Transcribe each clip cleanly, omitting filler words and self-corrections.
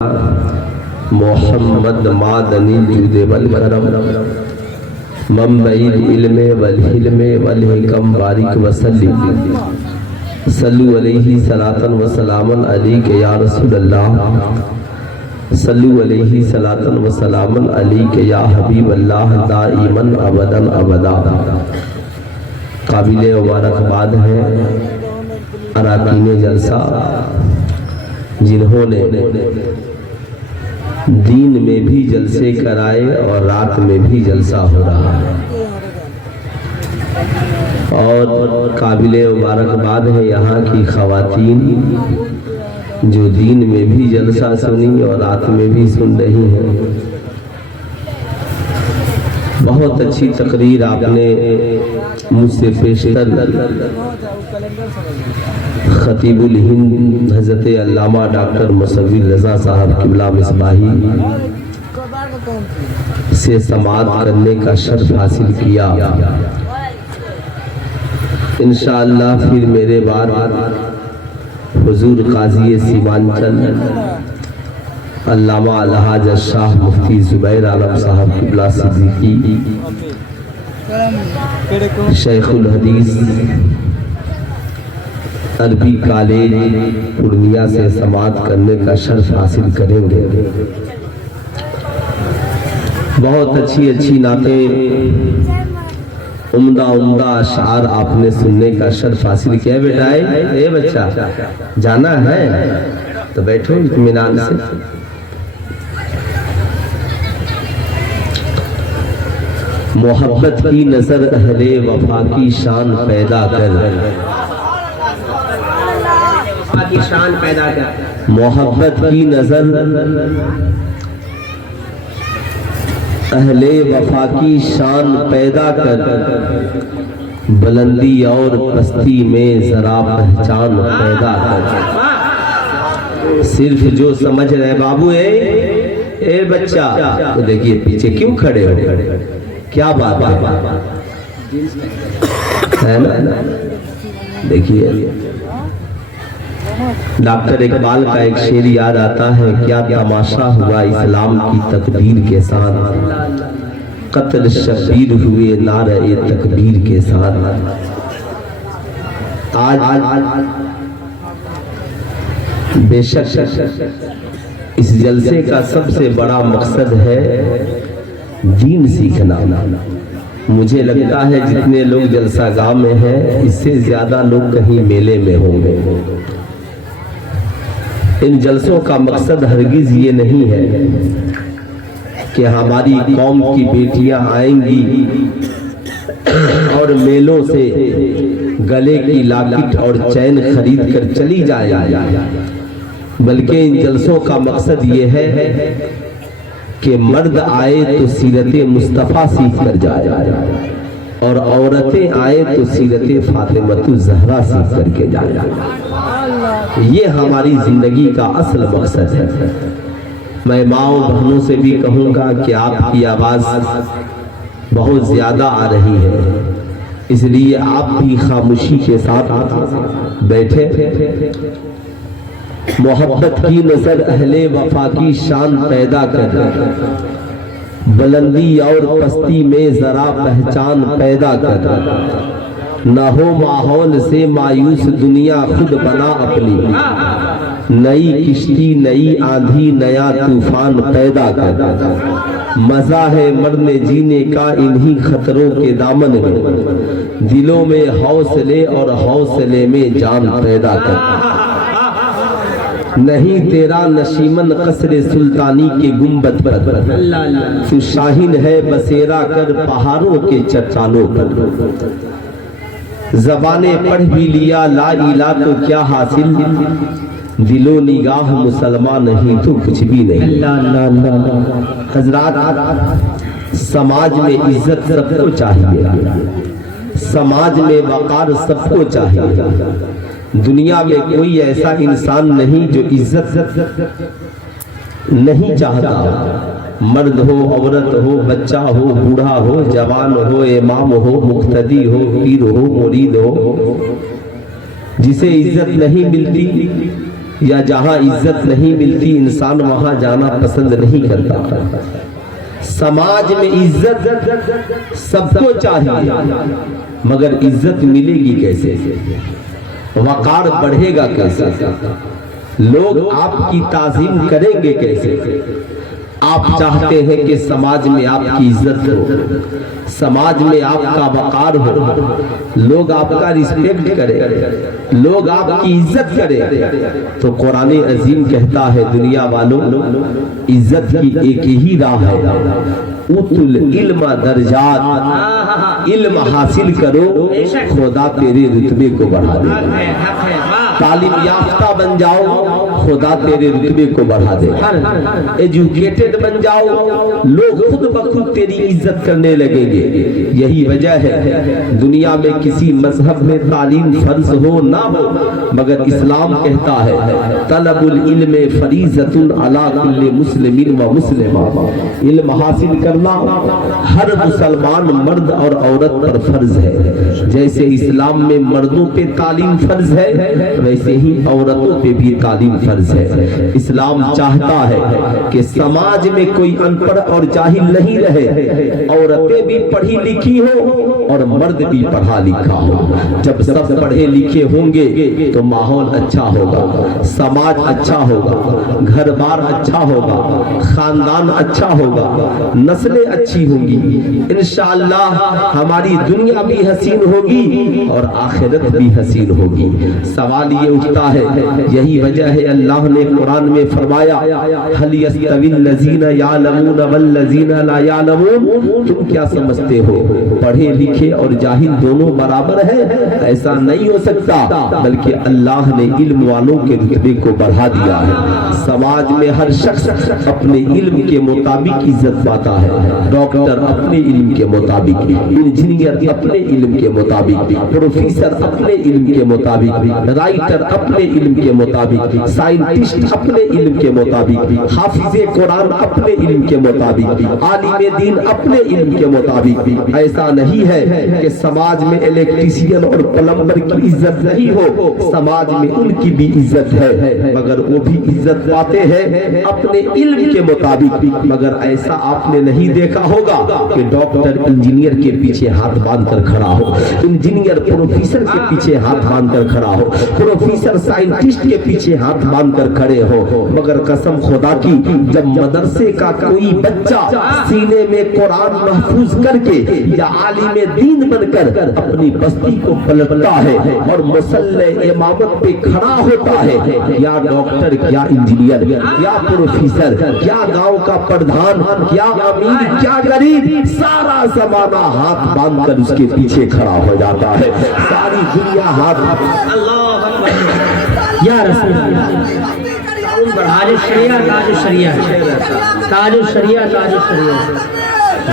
محمد مادنی جود والکرم منبع العلم والحلم والحکم بارک وسلم صلو علیہ صلاۃ و سلام علیک یا رسول اللہ صلو علیہ صلاۃ و سلام علیک یا حبیب اللہ دائما ابدا ابدا۔ قابل مبارکباد ہیں اراکین جلسہ جنہوں نے دین میں بھی جلسے کرائے اور رات میں بھی جلسہ ہو رہا ہے، اور قابل مبارکباد ہے یہاں کی خواتین جو دین میں بھی جلسہ سنی اور رات میں بھی سن رہی ہیں۔ بہت اچھی تقریر آپ نے مجھ سے پیش کر خطیب الہند حضرت علامہ ڈاکٹر مصور رضا صاحب قبلہ مصباحی سے سماعت کرنے کا شرف حاصل کیا۔ انشاءاللہ پھر میرے بعد حضور قاضی سیمانچل علامہ الحاج شاہ مفتی زبیر عالم صاحب قبلہ صدیقی شیخ الحدیث عربی کالج پورنیہ سے سماعت کرنے کا شرف حاصل کریں گے۔ بہت اچھی اچھی نعتیں، عمدہ اشعار آپ نے سننے کا شرف حاصل کیا۔ بیٹا اے بچہ جانا ہے تو بیٹھو اطمینان سے۔ محبت کی نظر اہل وفا کی شان پیدا کر، محبت کی نظر اہل وفا کی شان پیدا کر، بلندی اور پستی میں ذرا پہچان پیدا کر۔ صرف جو سمجھ رہے بابو اے بچہ، تو دیکھیے پیچھے کیوں کھڑے ہو، کیا بات ہے نا؟ دیکھیے ڈاکٹر اقبال کا ایک شعر یاد آتا ہے، کیا تماشا ہوا اسلام کی تکبیر کے ساتھ، قتل شبیر ہوئے نعرہ تکبیر کے ساتھ۔ آج بے شک اس جلسے کا سب سے بڑا مقصد ہے دین سیکھنا۔ مجھے لگتا ہے جتنے لوگ جلسہ گاہ میں ہیں اس سے زیادہ لوگ کہیں میلے میں ہوں گے۔ ان جلسوں کا مقصد ہرگز یہ نہیں ہے کہ ہماری قوم کی بیٹیاں آئیں گی اور میلوں سے گلے کی لاکٹ اور چین خرید کر چلی جائیں، بلکہ ان جلسوں کا مقصد یہ ہے کہ مرد آئے تو سیرت مصطفیٰ سیکھ کر جائے اور عورتیں آئے تو سیرت فاطمہ الزہرا سیکھ کر کے جائے۔ یہ ہماری زندگی کا اصل مقصد ہے۔ میں ماؤں بہنوں سے بھی کہوں گا کہ آپ کی آواز بہت زیادہ آ رہی ہے، اس لیے آپ بھی خاموشی کے ساتھ بیٹھے۔ محبت کی نظر اہل وفا کی شان پیدا کر، بلندی اور پستی میں ذرا پہچان پیدا کر، نہ ہو ماحول سے مایوس دنیا خود بنا اپنی، نئی کشتی نئی آندھی نیا طوفان پیدا کر۔ مزہ ہے مرنے جینے کا انہی خطروں کے دامن میں، دلوں میں حوصلے اور حوصلے میں جان پیدا کر۔ نہیں تیرا نشیمن قصر سلطانی کے گنبد پر، تو شاہین ہے بسیرا کر پہاڑوں کے چٹانوں پر۔ زبانیں پڑھ بھی لیا لا الہ تو کیا حاصل، دل و نگاہ مسلمان نہیں تو کچھ بھی نہیں۔ حضرات، سماج میں عزت سب کو چاہیے، سماج میں وقار سب کو چاہیے۔ دنیا میں کوئی ایسا انسان نہیں جو عزت نہیں چاہتا، مرد ہو عورت ہو بچہ ہو بوڑھا ہو جوان ہو امام ہو مقتدی ہو پیر ہو مرید ہو، جسے عزت نہیں ملتی یا جہاں عزت نہیں ملتی انسان وہاں جانا پسند نہیں کرتا۔ سماج میں عزت سب کو چاہیے، مگر عزت ملے گی کیسے؟ وقار بڑھے گا کیسے؟ لوگ آپ کی تعظیم کریں گے کیسے؟ آپ چاہتے ہیں کہ سماج میں آپ کی عزت ہو، سماج میں آپ کا وقار ہو، لوگ آپ کا رسپیکٹ کریں، لوگ آپ کی عزت کریں، تو قرآن عظیم کہتا ہے دنیا والوں، عزت کی ایک ہی راہ ہے، اوتوا العلم درجات، علم حاصل کرو خدا تیرے رتبے کو بڑھا دے۔ تعلیم یافتہ بن جاؤ خدا تیرے رتبے کو بڑھا دے، ایجوکیٹڈ بن جاؤ لوگ خود بخود تیری عزت کرنے لگیں گے۔ یہی وجہ ہے دنیا میں کسی مذہب میں تعلیم فرض ہو نہ ہو، مگر اسلام کہتا ہے طلب العلم فریضۃ علی کل مسلم و مسلمہ، علم حاصل کرنا ہر مسلمان مرد اور عورت پر فرض ہے۔ جیسے اسلام میں مردوں پہ تعلیم فرض ہے ویسے ہی عورتوں پہ بھی تعلیم فرض ہے۔ اسلام چاہتا ہے کہ سماج میں کوئی ان پڑھ اور جاہل نہیں رہے، عورتیں بھی پڑھی لکھی ہو اور مرد بھی پڑھا لکھا ہو۔ جب سب پڑھے لکھے ہوں گے تو ماحول اچھا ہوگا، سماج اچھا ہوگا، گھر بار اچھا ہوگا، خاندان اچھا ہوگا، نسلیں اچھی ہوں گی، انشاءاللہ ہماری دنیا بھی حسین ہوگی اور آخرت بھی حسین ہوگی۔ سوال یہ اٹھتا ہے، یہی وجہ ہے اللہ نے قرآن میں فرمایا هل يستوي الذين يعلمون والذين لا يعلمون، تم کیا سمجھتے ہو پڑھے لکھے اور جاہل دونوں برابر ہیں؟ ایسا نہیں ہو سکتا، بلکہ اللہ نے علم والوں کے رتبے کو بڑھا دیا ہے۔ سماج میں ہر شخص اپنے علم کے مطابق عزت پاتا ہے، ڈاکٹر اپنے علم کے مطابق، انجینئر اپنے علم کے مطابق، پروفیسر اپنے علم کے مطابق، رائٹر اپنے علم کے مطابق، سائنٹسٹ اپنے علم کے مطابق، حافظ قرآن اپنے علم کے مطابق، عالم دین اپنے علم کے مطابق۔ ایسا نہیں ہے کہ سماج میں الیکٹریشین اور پلمبر کی عزت نہیں ہو، سماج میں ان کی بھی عزت ہے، مگر وہ بھی عزت پاتے ہیں اپنے علم کے مطابق۔ مگر ایسا آپ نے نہیں دیکھا ہوگا کہ ڈاکٹر انجینئر کے پیچھے ہاتھ باندھ کر کھڑا ہو، انجینئر پروفیسر کے پیچھے ہاتھ باندھ کر کھڑا ہو، پروفیسر سائنٹسٹ کے پیچھے ہاتھ باندھ کر کھڑے ہو۔ مگر قسم خدا کی جب مدرسے کا کوئی بچہ سینے میں قرآن محفوظ کر کے یا عالم دین بن کر اپنی بستی کو پلٹتا ہے اور مصلی امامت پہ کھڑا ہوتا ہے، یا ڈاکٹر کیا انجینئر کیا پروفیسر کیا گاؤں کا پردھان کیا امیر کیا غریب، سارا زمانہ ہاتھ باندھ کر اس کے پیچھے کھڑا ہو جاتا ہے، ساری دنیا ہاتھ۔ یا رسول اللہ تاج الشریعہ تاج الشریعہ تاج الشریعہ تاج الشریعہ،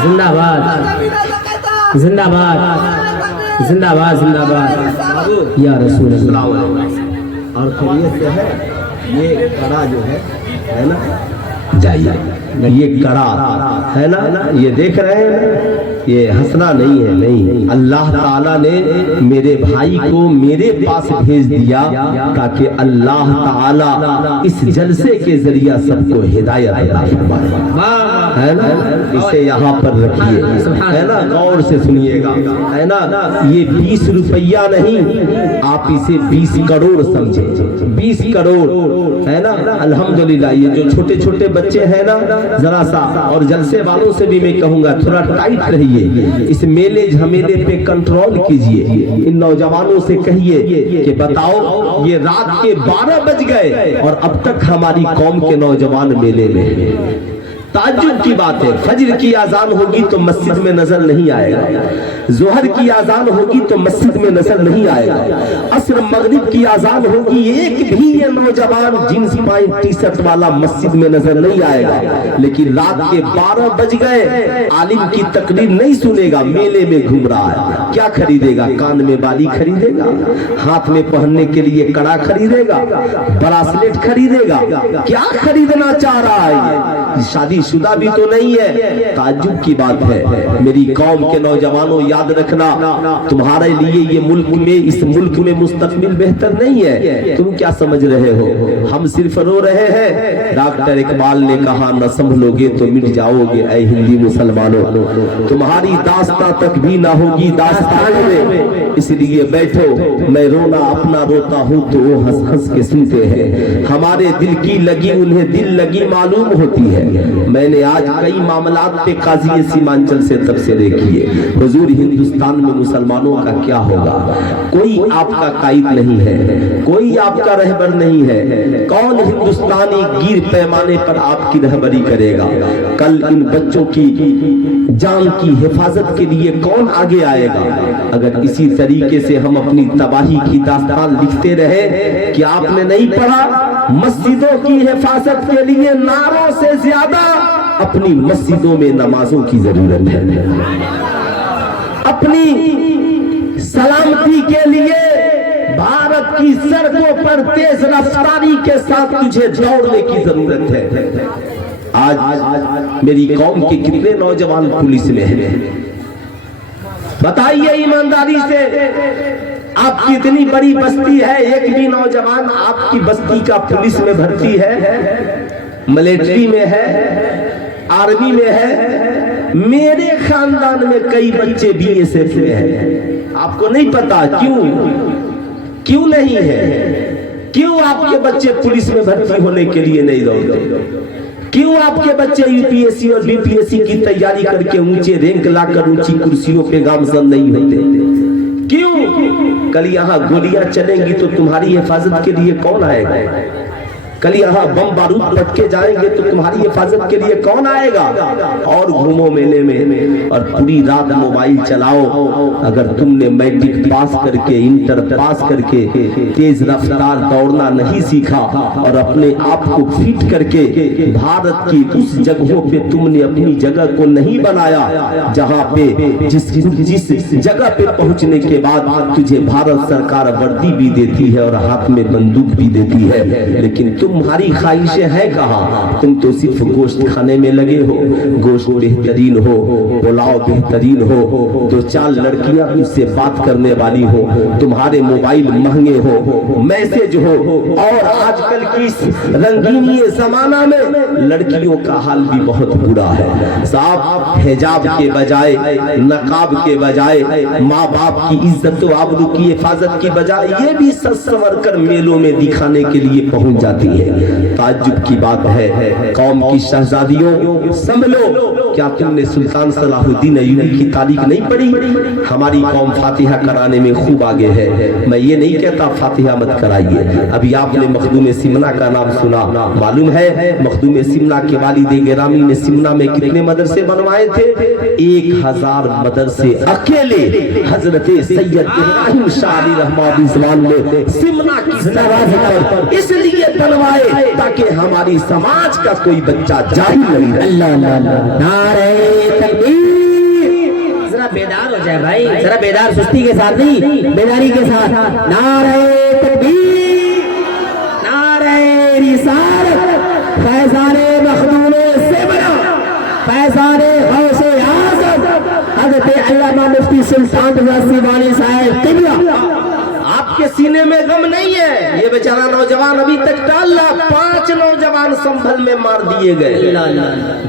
زندہ باد زندہ باد زندہ باد زندہ باد یا رسول اللہ۔ اور خیریت سے ہے یہ کڑا جو ہے نا، جائیے یہ کڑا ہے نا، یہ دیکھ رہے ہیں یہ ہنسنا نہیں ہے، نہیں، اللہ تعالیٰ نے میرے بھائی کو میرے پاس بھیج دیا تاکہ اللہ تعالیٰ اس جلسے کے ذریعہ سب کو ہدایت عطا فرمائے، ہے نا۔ اسے یہاں پر رکھیے، ہے نا، غور سے سنیے گا، ہے نا۔ یہ 20 روپیہ نہیں، آپ اسے 20 کروڑ سمجھیں، 20 کروڑ، ہے نا۔ الحمدللہ یہ جو چھوٹے چھوٹے بچے ہیں نا، ذرا سا، اور جلسے والوں سے بھی میں کہوں گا تھوڑا ٹائٹ رہیے، اس میلے جھمیلے پہ کنٹرول کیجئے، ان نوجوانوں سے کہیے کہ بتاؤ یہ رات کے 12 بج گئے اور اب تک ہماری قوم کے نوجوان میلے میں ہیں۔ تعجب کی بات ہے، فجر کی اذان ہوگی تو مسجد میں نظر نہیں آئے گا، ظہر کی اذان ہوگی تو مسجد میں نظر نہیں آئے گا، عصر مغرب کی اذان ہوگی ایک بھی یہ نوجوان جینس پینٹ ٹی شرٹ والا مسجد میں نظر نہیں آئے گا، لیکن رات کے 12 بج گئے عالم کی تقریر نہیں سنے گا، میلے میں گھوم رہا ہے۔ کیا خریدے گا؟ کان میں بالی خریدے گا، ہاتھ میں پہننے کے لیے کڑا خریدے گا، براسلیٹ خریدے گا، کیا خریدنا چاہ رہا ہے؟ शादी शुदा भी तो नहीं है। ताज्जुब की बात है। मेरी कौम के नौजवानों, याद रखना, तुम्हारे लिए ये मुल्क में, इस मुल्क में मुस्तकबिल बेहतर नहीं है। तुम क्या समझ रहे हो? हम सिर्फ रो रहे हैं। डॉक्टर इकबाल ने कहा, न संभलोगे तो मिट जाओगे ऐ हिंदी मुसलमानों, तुम्हारी दास्तां तक भी ना होगी दास्तान में। इसलिए बैठो, मैं रोना अपना रोता हूँ तो वो हंस हंस के सुनते हैं। हमारे दिल की लगी उन्हें दिल लगी मालूम होती है। मैंने आज कई मामलात पे काजी सीमांचल से तबसरे किए। हुजूर, हिंदुस्तान में मुसलमानों का क्या होगा? कोई आपका कायद नहीं है, कोई आपका रहबर नहीं है। कौन हिंदुस्तानी गिर पैमाने पर आपकी रहबरी करेगा? कल इन बच्चों की जान की हिफाजत के लिए कौन आगे आएगा? अगर इसी तरीके से हम अपनी तबाही की दास्तान लिखते रहे कि आपने नहीं पढ़ा, मस्जिदों की हिफाजत के लिए नारों से ज्यादा अपनी मस्जिदों में नमाजों की जरूरत है। अपनी सलामती के लिए भारत की सड़कों पर तेज रफ्तारी के साथ तुझे दौड़ने की जरूरत है। आज मेरी कौम के कितने नौजवान पुलिस में हैं? बताइए ईमानदारी से, आपकी इतनी बड़ी बस्ती है, एक भी नौजवान आपकी बस्ती का पुलिस में भर्ती है, मिलिट्री में है, आर्मी में है? मेरे खानदान में कई बच्चे बीएसएफ में हैं। आपको नहीं पता क्यों नहीं है? क्यों आपके बच्चे पुलिस में भर्ती होने के लिए नहीं दौड़ते? क्यों आपके बच्चे यूपीएससी और बीपीएससी की तैयारी करके ऊंचे रैंक लाकर ऊंची कुर्सियों पे गामजन नहीं होते? क्यों? कल यहाँ गोलियां चलेंगी तो तुम्हारी हिफाजत के लिए कौन आएगा? कल यहाँ बम बारूद पटके जाएंगे तो तुम्हारी हिफाजत के लिए कौन आएगा? और घूमो मेले में और पूरी रात मोबाइल चलाओ। अगर तुमने मैट्रिक पास करके, इंटर पास करके तेज रफ्तार दौड़ना नहीं सीखा और अपने आप को फिट करके भारत की उस जगहों पे तुमने अपनी जगह को नहीं बनाया जहां पे जिस जगह पे पहुंचने के बाद तुझे भारत सरकार वर्दी भी देती है और हाथ में बंदूक भी देती है, लेकिन तुम्हारी ख्वाहिशें हैं कहाँ? तुम तो सिर्फ गोश्त खाने में लगे हो। गोश्त बेहतरीन हो, पुलाव बेहतरीन हो, दो चार लड़कियां तुझसे बात करने वाली हो, तुम्हारे मोबाइल महंगे हो, मैसेज हो, और आजकल की रंगीनी जमाना में लड़कियों का हाल भी बहुत बुरा है। साहब, हिजाब के बजाय, नकाब के बजाय, माँ बाप की इज्जत व आबरू की हिफाजत की बजाय ये भी सच संवर कर मेलों में दिखाने के लिए पहुंच जाती है। ताज्जुब की बात है। कौम की शहजादियों, संभलो। क्या तुमने सुल्तान सलाहुद्दीन अय्यूबी की तारीख नहीं पढ़ी? हमारी कौम फातिहा कराने में खूब आगे है। मैं ये नहीं कहता फातिहा मत कराइए। अभी आपने मखदूम सिमना का नाम सुना, मालूम है मखदूम सिमना के वालिद गिरामी ने सिमना में कितने मदरसे बनवाए थे? 1000 मदरसे अकेले हजरत सैयद इब्राहिम शाह अली रहमान ने सिमना की सरहद पर इसलिए बनवाए ताकि हमारी समाज का कोई बच्चा जाहिल नहीं रहे। अल्लाह, नारे तकबीर। जरा बेदार हो जाए भाई, जरा बेदार, सुस्ती के साथ नहीं, बेदारी के साथ। नारे तकबीर, नारे रिसालत, फैज़ाने मखदूमे सिमना, फैज़ाने गौसे आज़म हज़रत अल्लामा मुफ्ती सुल्तान रज़ी वाली साहब क़िबला। आपके सीने में गम नहीं है? ये बेचारा नौजवान अभी तक टाल रहा। 5 नौजवान संभल में मार दिए गए,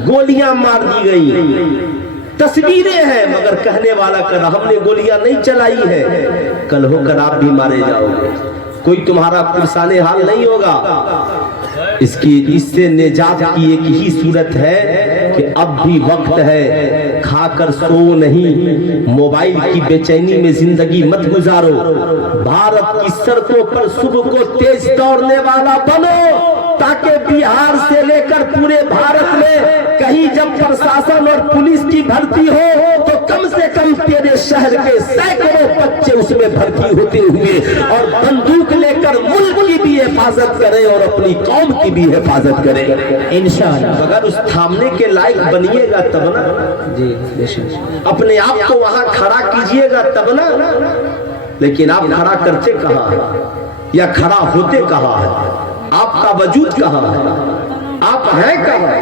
गोलियां मार दी गई। तस्वीरें हैं मगर कहने वाला कर हमने गोलियां नहीं चलाई है। कल होकर आप भी मारे जाओगे, कोई तुम्हारा पुरसाने हाल नहीं होगा। इससे निजात की एक ही सूरत है कि अब भी वक्त है, खाकर सो नहीं, मोबाइल की बेचैनी में जिंदगी मत गुजारो। भारत की सड़कों पर सुबह को तेज दौड़ने वाला बनो ताकि बिहार से लेकर पूरे भारत में कहीं जब प्रशासन और पुलिस की भर्ती हो तो कम से कम तेरे शहर के सैकड़ों बच्चे उसमें भर्ती होते हुए और बंदूक लेकर मुल्क की भी हिफाजत करें और अपनी कौम की भी हिफाजत करें इंशाअल्लाह। अगर उस थामने के लायक बनिएगा तब ना जी, अपने आप को वहां खड़ा कीजिएगा तब ना। लेकिन आप खड़ा करते कहाँ या खड़ा होते कहाँ है? आपका वजूद कहाँ है? आप हैं कहाँ?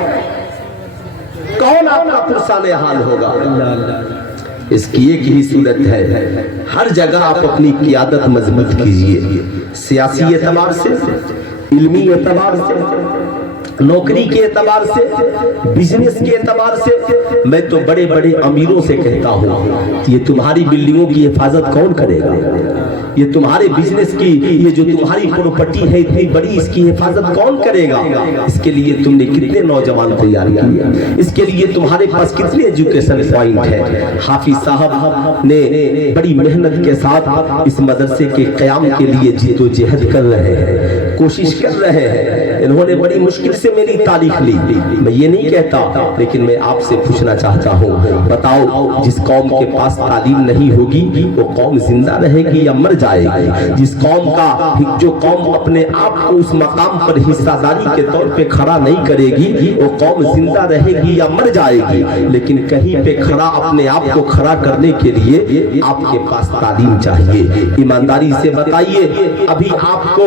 कौन आपका पुरसाने हाल होगा। इसकी एक ही सूरत है, हर जगह आप अपनी क़ियादत मजबूत कीजिए, सियासी एतबार से, इल्मी एतबार से, नौकरी के एतबार से, बिजनेस के एतबार से। मैं तो बड़े बड़े अमीरों से कहता हूँ, ये तुम्हारी बिल्डिंगों की हिफाजत कौन करेगा, ये तुम्हारे बिजनेस की, ये जो तुम्हारी प्रॉपर्टी है इतनी बड़ी, इसकी हिफाजत कौन करेगा। इसके लिए तुमने कितने नौजवान तैयार किए, इसके लिए तुम्हारे पास कितने एजुकेशन पॉइंट है। हाफिज साहब ने बड़ी मेहनत के साथ इस मदरसे के क़याम के लिए जिद्दोजहद कर रहे हैं, कोशिश कर रहे हैं। इन्होंने बड़ी मुश्किल से मेरी तारीख ली, मैं ये नहीं कहता, लेकिन मैं आपसे पूछना चाहता हूँ, बताओ जिस कौम के पास तालीम नहीं होगी वो कौम जिंदा रहेगी या मर जाएगी। जिस कौम का, जो कौम अपने आप को उस मकाम पर हिस्सादारी के तौर पे खड़ा नहीं करेगी वो कौम जिंदा रहेगी या मर जाएगी। लेकिन कहीं पे खड़ा, अपने आप को खड़ा करने के लिए आपके पास तालीम चाहिए। ईमानदारी से बताइए, अभी आपको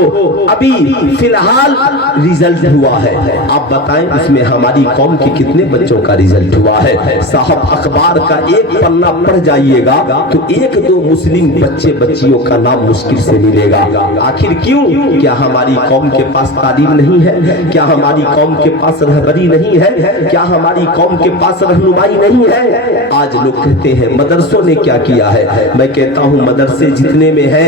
अभी फिलहाल रिजल्ट हुआ है, आप बताएं उसमें हमारी कौम के कितने बच्चों का रिजल्ट हुआ है। साहब अखबार का एक पन्ना पढ़ जाइएगा तो एक दो मुस्लिम बच्चे बच्चियों का नाम मुश्किल से मिलेगा। आखिर क्यों? क्या हमारी कौम के पास तालीम नहीं है? क्या हमारी कौम के पास रहबरी नहीं है? क्या हमारी कौम के पास रहनुमाई नहीं है? आज लोग कहते हैं मदरसों ने क्या किया है। मैं कहता हूँ मदरसे जितने में है,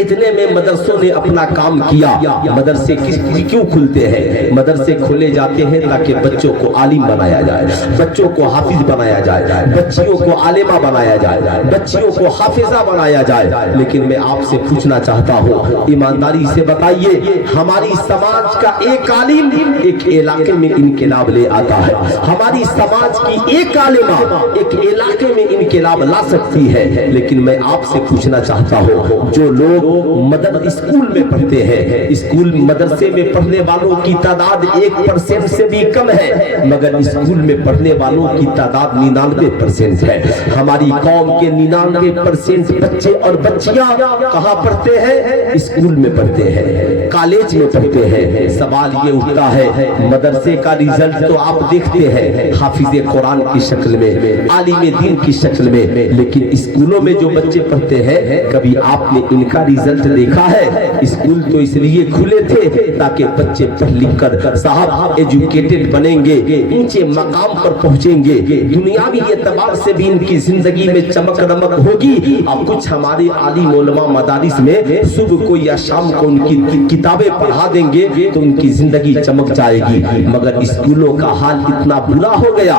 इतने में मदरसों ने अपना काम किया। मदरसे क्यों खुलते हैं? मदरसे खोले जाते हैं ताकि बच्चों को आलिम बनाया जाए, बच्चों को हाफिज बनाया जाए, बच्चियों को आलिमा बनाया जाए, बच्चियों को हाफिजा बनाया जाए। लेकिन मैं आपसे पूछना चाहता हूँ, ईमानदारी से बताइए, हमारी समाज का एक आलिम एक इलाके में इनकलाब ले आता है, हमारी समाज की एक आलिमा एक इलाके में इनकलाब ला सकती है। लेकिन मैं आपसे पूछना चाहता हूँ, जो लोग मदर स्कूल में पढ़ते हैं, स्कूल मदरसे में पढ़ने वालों की तादाद 1% से भी कम है, मगर स्कूल में पढ़ने वालों की तादाद 99% है। हमारी कौम के 99% बच्चे और बच्चियां कहाँ पढ़ते हैं? स्कूल में पढ़ते हैं, कॉलेज में पढ़ते हैं। सवाल ये उठता है, मदरसे का रिजल्ट तो आप देखते हैं हाफिज कुरान की शक्ल में, आलिम दीन की शक्ल में, लेकिन स्कूलों में जो बच्चे पढ़ते हैं कभी आपने इनका रिजल्ट देखा है? स्कूल तो इसलिए खुले थे ताकि बच्चे पढ़ लिख कर साहब एजुकेटेड बनेंगे, ऊंचे मकाम पर पहुंचेंगे, दुनियावी एतबार से भी इनकी जिंदगी में चमक दमक होगी। अब कुछ हमारे आलिम उलमा मदारिस में सुबह को या शाम को उनकी किताबें पढ़ा देंगे तो उनकी जिंदगी चमक जाएगी। मगर स्कूलों का हाल इतना बुरा हो गया,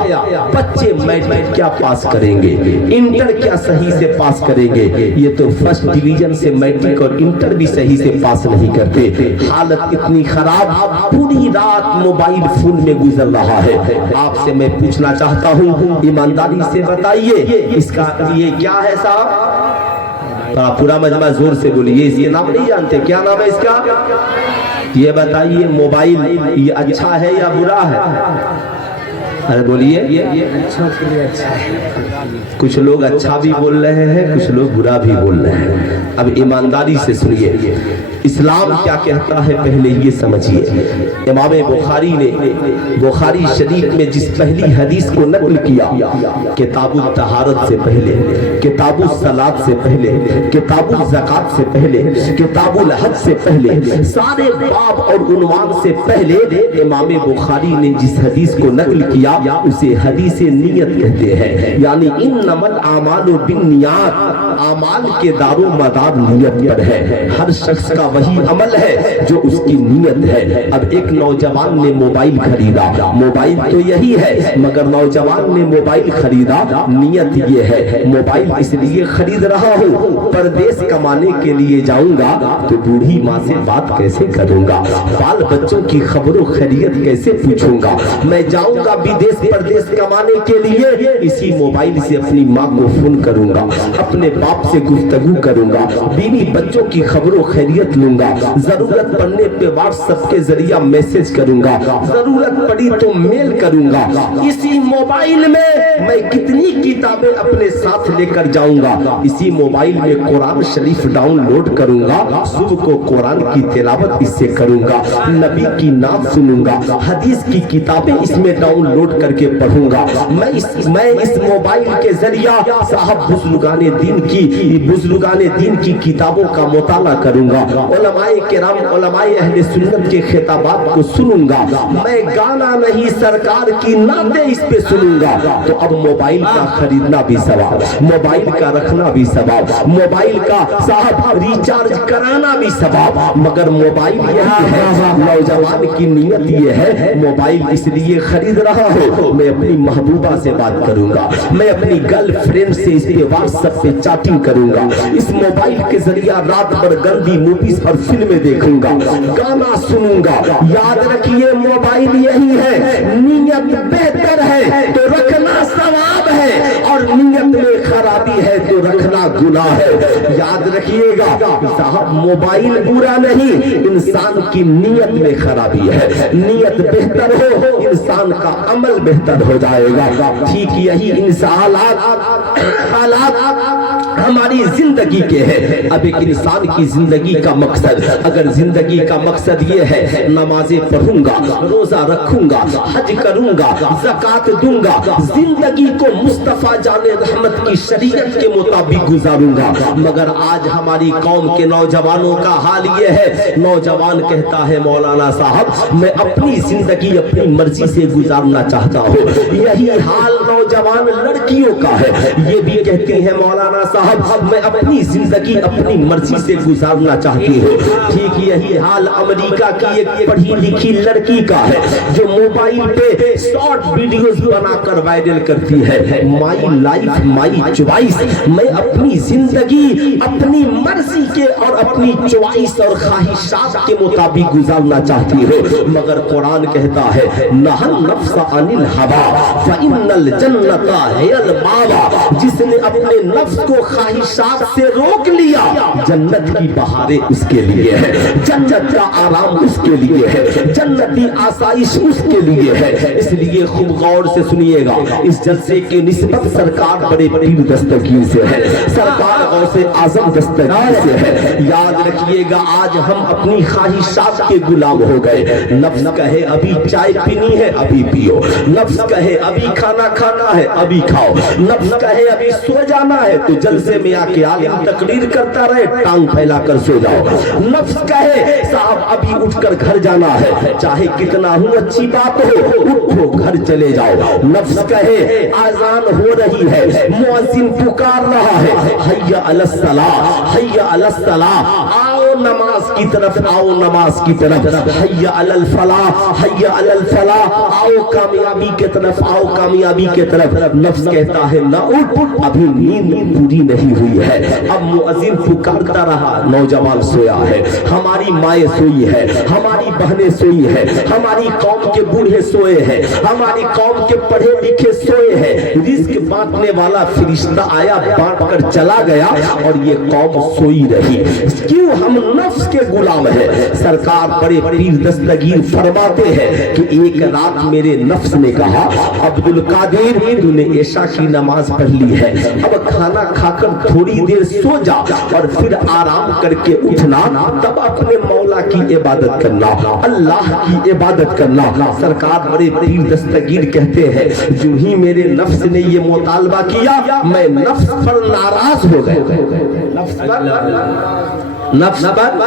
बच्चे मैट्रिक क्या पास करेंगे, इंटर क्या सही से पास करेंगे, ये तो फर्स्ट डिवीजन से मैट्रिक और इंटर भी सही से पास नहीं करते। हालत इतनी खराब, पूरी रात मोबाइल फोन में गुजर रहा है। आपसे मैं पूछना चाहता हूँ, ईमानदारी से बताइए, इसका ये क्या है साहब? पूरा मजमा जोर से बोलिए, इसके नाम नहीं जानते, क्या नाम है इसका? ये बताइए, मोबाइल ये अच्छा है या बुरा है? अरे बोलिए, अच्छा है। कुछ लोग अच्छा भी बोल रहे हैं, कुछ लोग बुरा भी बोल रहे हैं। अब ईमानदारी से सुनिए, इस्लाम क्या कहता है पहले ये समझिए। इमाम बुखारी ने बुखारी शरीफ में जिस पहली हदीस को नकल किया, किताबुल तहारत से पहले, किताबुल सलात से पहले, किताबुल ज़कात से पहले, किताबुल हज से पहले, सारे बाब और उन्वान से पहले इमाम बुखारी ने जिस हदीस को नकल किया उसे हदीस नियत कहते हैं। यानी इन्नमल आमालु बिन्नियात, आमाल के दारो मदार नियत पर है। हर शख्स का वही अमल है जो उसकी नियत है। अब एक नौजवान ने मोबाइल खरीदा, मोबाइल तो यही है, मगर नौजवान ने मोबाइल खरीदा, नियत ये है मोबाइल इसलिए खरीद रहा हूँ, परदेश कमाने के लिए जाऊंगा तो बूढ़ी माँ से बात कैसे करूंगा, बाल बच्चों की खबरों खैरियत कैसे पूछूंगा, मैं जाऊंगा विदेश देश परदेश कमाने के लिए इसी मोबाइल से अपनी माँ को फोन करूंगा, अपने बाप से गुफ्तगू करूंगा, बीवी बच्चों की खबरों खैरियत लूंगा, जरूरत पड़ने पे व्हाट्सएप के जरिए मैसेज करूंगा, जरूरत पड़ी तो मेल करूंगा। इसी मोबाइल में मैं कितनी किताबें अपने साथ लेकर जाऊंगा, इसी मोबाइल में कुरान शरीफ डाउनलोड करूंगा, सुबह को कुरान की तिलावत इससे करूंगा, नबी की नात सुनूंगा, हदीस की किताबें इसमें डाउनलोड करके पढ़ूंगा। मैं इस मोबाइल के जरिया साहब बुजुर्गाने दीन की किताबों का मुताला करूंगा, उलमाए किराम उलमाए अहले सुन्नत के खिताबात को सुनूंगा। मैं गाना नहीं सरकार की नाते इस पे सुनूंगा। तो अब मोबाइल का खरीदना भी सवाब, मोबाइल का रखना भी सवाब, मोबाइल का साहब रिचार्ज कराना भी सवाब। मगर मोबाइल यही है, नौजवान की नीयत ये है मोबाइल इसलिए खरीद रहा हो मैं अपनी महबूबा से बात करूंगा, मैं अपनी गर्लफ्रेंड से इस पे व्हाट्सएप पे चैटिंग करूंगा, इस मोबाइल के जरिए रात भर गंदी मूवीज और फिल्में देखूंगा, गाना सुनूंगा। याद रखिए मोबाइल यही है, नीयत बेहतर है तो रखना सवाब है और नीयत में खराबी है तो रखना गुनाह है। याद रखिएगा साहब मोबाइल बुरा नहीं, इंसान की नीयत में खराबी है। नीयत बेहतर हो इंसान का अमल बेहतर हो जाएगा। ठीक यही इंसान हालात हमारी जिंदगी के हैं। अब एक इंसान की जिंदगी का मकसद, अगर जिंदगी का मकसद ये है नमाजें पढ़ूंगा, रोजा रखूंगा, हज करूंगा, ज़कात दूंगा, जिंदगी को मुस्तफा जाने रहमत की शरीयत के मुताबिक गुजारूंगा। मगर आज हमारी कौम के नौजवानों का हाल ये है, नौजवान कहता है मौलाना साहब मैं अपनी जिंदगी अपनी मर्जी से गुजारना चाहता हूँ। यही हाल नौजवान लड़कियों का है, ये भी कहती है मौलाना साहब मैं अपनी जिंदगी अपनी मर्जी से गुजारना चाहती हूँ। ठीक यही हाल अमेरिका की एक पढ़ी लिखी लड़की का है जो मोबाइल पे शॉर्ट वीडियोस बनाकर वायरल करती है, माई लाइफ माई चॉइस, मैं अपनी जिंदगी अपनी मर्जी के और अपनी चॉइस और ख्वाहिशात के मुताबिक गुजारना चाहती हूँ। मगर कुरान कहता है नहन नफ्स अनिल हवा फइन्नल जन्नता हियल मावा, जिसने अपने नफ्स को ख्वाहिशात से रोक लिया जन्नत की बहारें उसके लिए है, जन्नत का आराम उसके लिए है, जन्नती आसाइश उसके लिए है। इसलिए खूब गौर से सुनिएगा, इस जलसे की निस्बत सरकार बड़े पीर दस्तगीर से है, सरकार गौसे आजम दस्तगीर से है। याद रखिएगा आज हम अपनी ख्वाहिशात के गुलाम हो गए। नफ्स कहे अभी चाय पीनी है अभी पियो, नफ्स कहे अभी खाना खाना है अभी खाओ, नफ्स कहे अभी सो जाना है तो जलसे में आके आलिम तकरीर करता रहे टांग फैलाकर सो जाओ, नफ्स कहे साहब अभी उठकर घर जाना है चाहे कितना हूँ अच्छी बात हो उठो घर चले जाओ, नफ्स कहे आजान हो रही है मुअज्जिन पुकार रहा है हय्या अलस सलाह हय्या अलस सलाह, आओ नमाज की तरफ आओ नमाज की तरफ, हय्या अलल फलाह हय्या अलल फलाह, आओ कामयाबी की तरफ आओ कामयाबी की तरफ। नफ्स कहता है ना उठ अभी नींद पूरी नहीं हुई है। अब मुअज्जिन पुकारता रहा, नौजवान सोया है, हमारी माएँ सोई है, हमारी बहनें सोई है, हमारी कौम के बूढ़े सोए हैं, हमारी कौम के पढ़े लिखे सोए हैं। रिस्क बांटने वाला फरिश्ता आया बांट कर चला गया और ये कौम सोई रही। क्यों? हम नफ्स के गुलाम हैं। सरकार बड़े पीर दस्तगीर फरमाते हैं कि एक रात मेरे नफ्स ने कहा अब्दुल कादिर तूने इशा की नमाज पढ़ ली है, अब खाना खाकर थोड़ी देर सो जा और फिर आराम करके उठना, तब अपने मौला की इबादत करना, अल्लाह की इबादत करना। सरकार बड़े पीर दस्तगीर कहते हैं जो ही मेरे नफ्स ने ये मुतालबा किया मैं नफ्स पर नाराज हो गए। नफ्स पर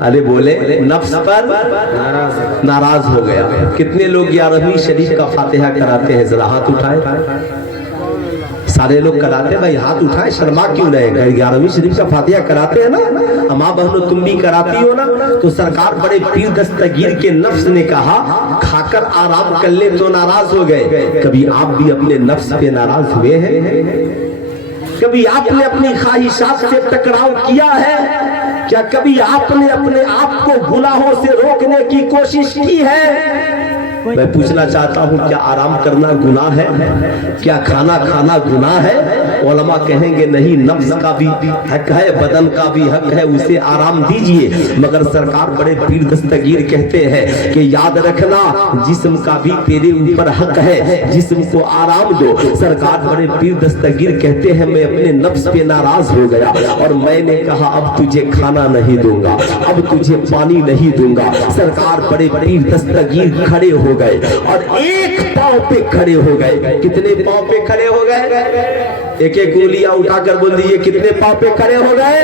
अरे बोले नफ्स पर नाराज हो गया। कितने लोग 11वीं शरीफ का फातिहा कराते हैं? जरा हाथ उठाए। सारे लोग कराते भाई, हाथ उठाए, शर्मा क्यों रहे? 11वीं शरीफ का फातिहा कराते हैं ना, माँ बहनों तुम भी कराती हो ना। तो सरकार बड़े पीर दस्तगीर के नफ्स ने कहा खाकर आराम कर ले तो नाराज हो गए। कभी आप भी अपने नफ्स पे नाराज हुए हैं? कभी आपने अपनी ख्वाहिशात से टकराव किया है? क्या कभी आपने अपने आप को गुनाहों से रोकने की कोशिश की है? मैं पूछना चाहता हूँ, क्या आराम करना गुनाह है? क्या खाना खाना गुनाह है? उलमा कहेंगे नहीं, नफ्स का भी हक है, बदन का भी हक है, उसे आराम दीजिए। मगर सरकार बड़े पीर दस्तगीर कहते हैं कि याद रखना, जिस्म का भी तेरे ऊपर हक है, जिस्म को आराम दो। सरकार बड़े पीर दस्तगीर कहते हैं, मैं अपने नफ्स पे नाराज हो गया और मैंने कहा अब तुझे खाना नहीं दूंगा, अब तुझे पानी नहीं दूंगा। सरकार बड़े पीर दस्तगीर खड़े हो गए और एक पांव पे खड़े हो गए। कितने पांव पे खड़े हो गए? एक एक उंगलियां उठाकर बोल दीजिए, कितने पांव पे खड़े हो गए?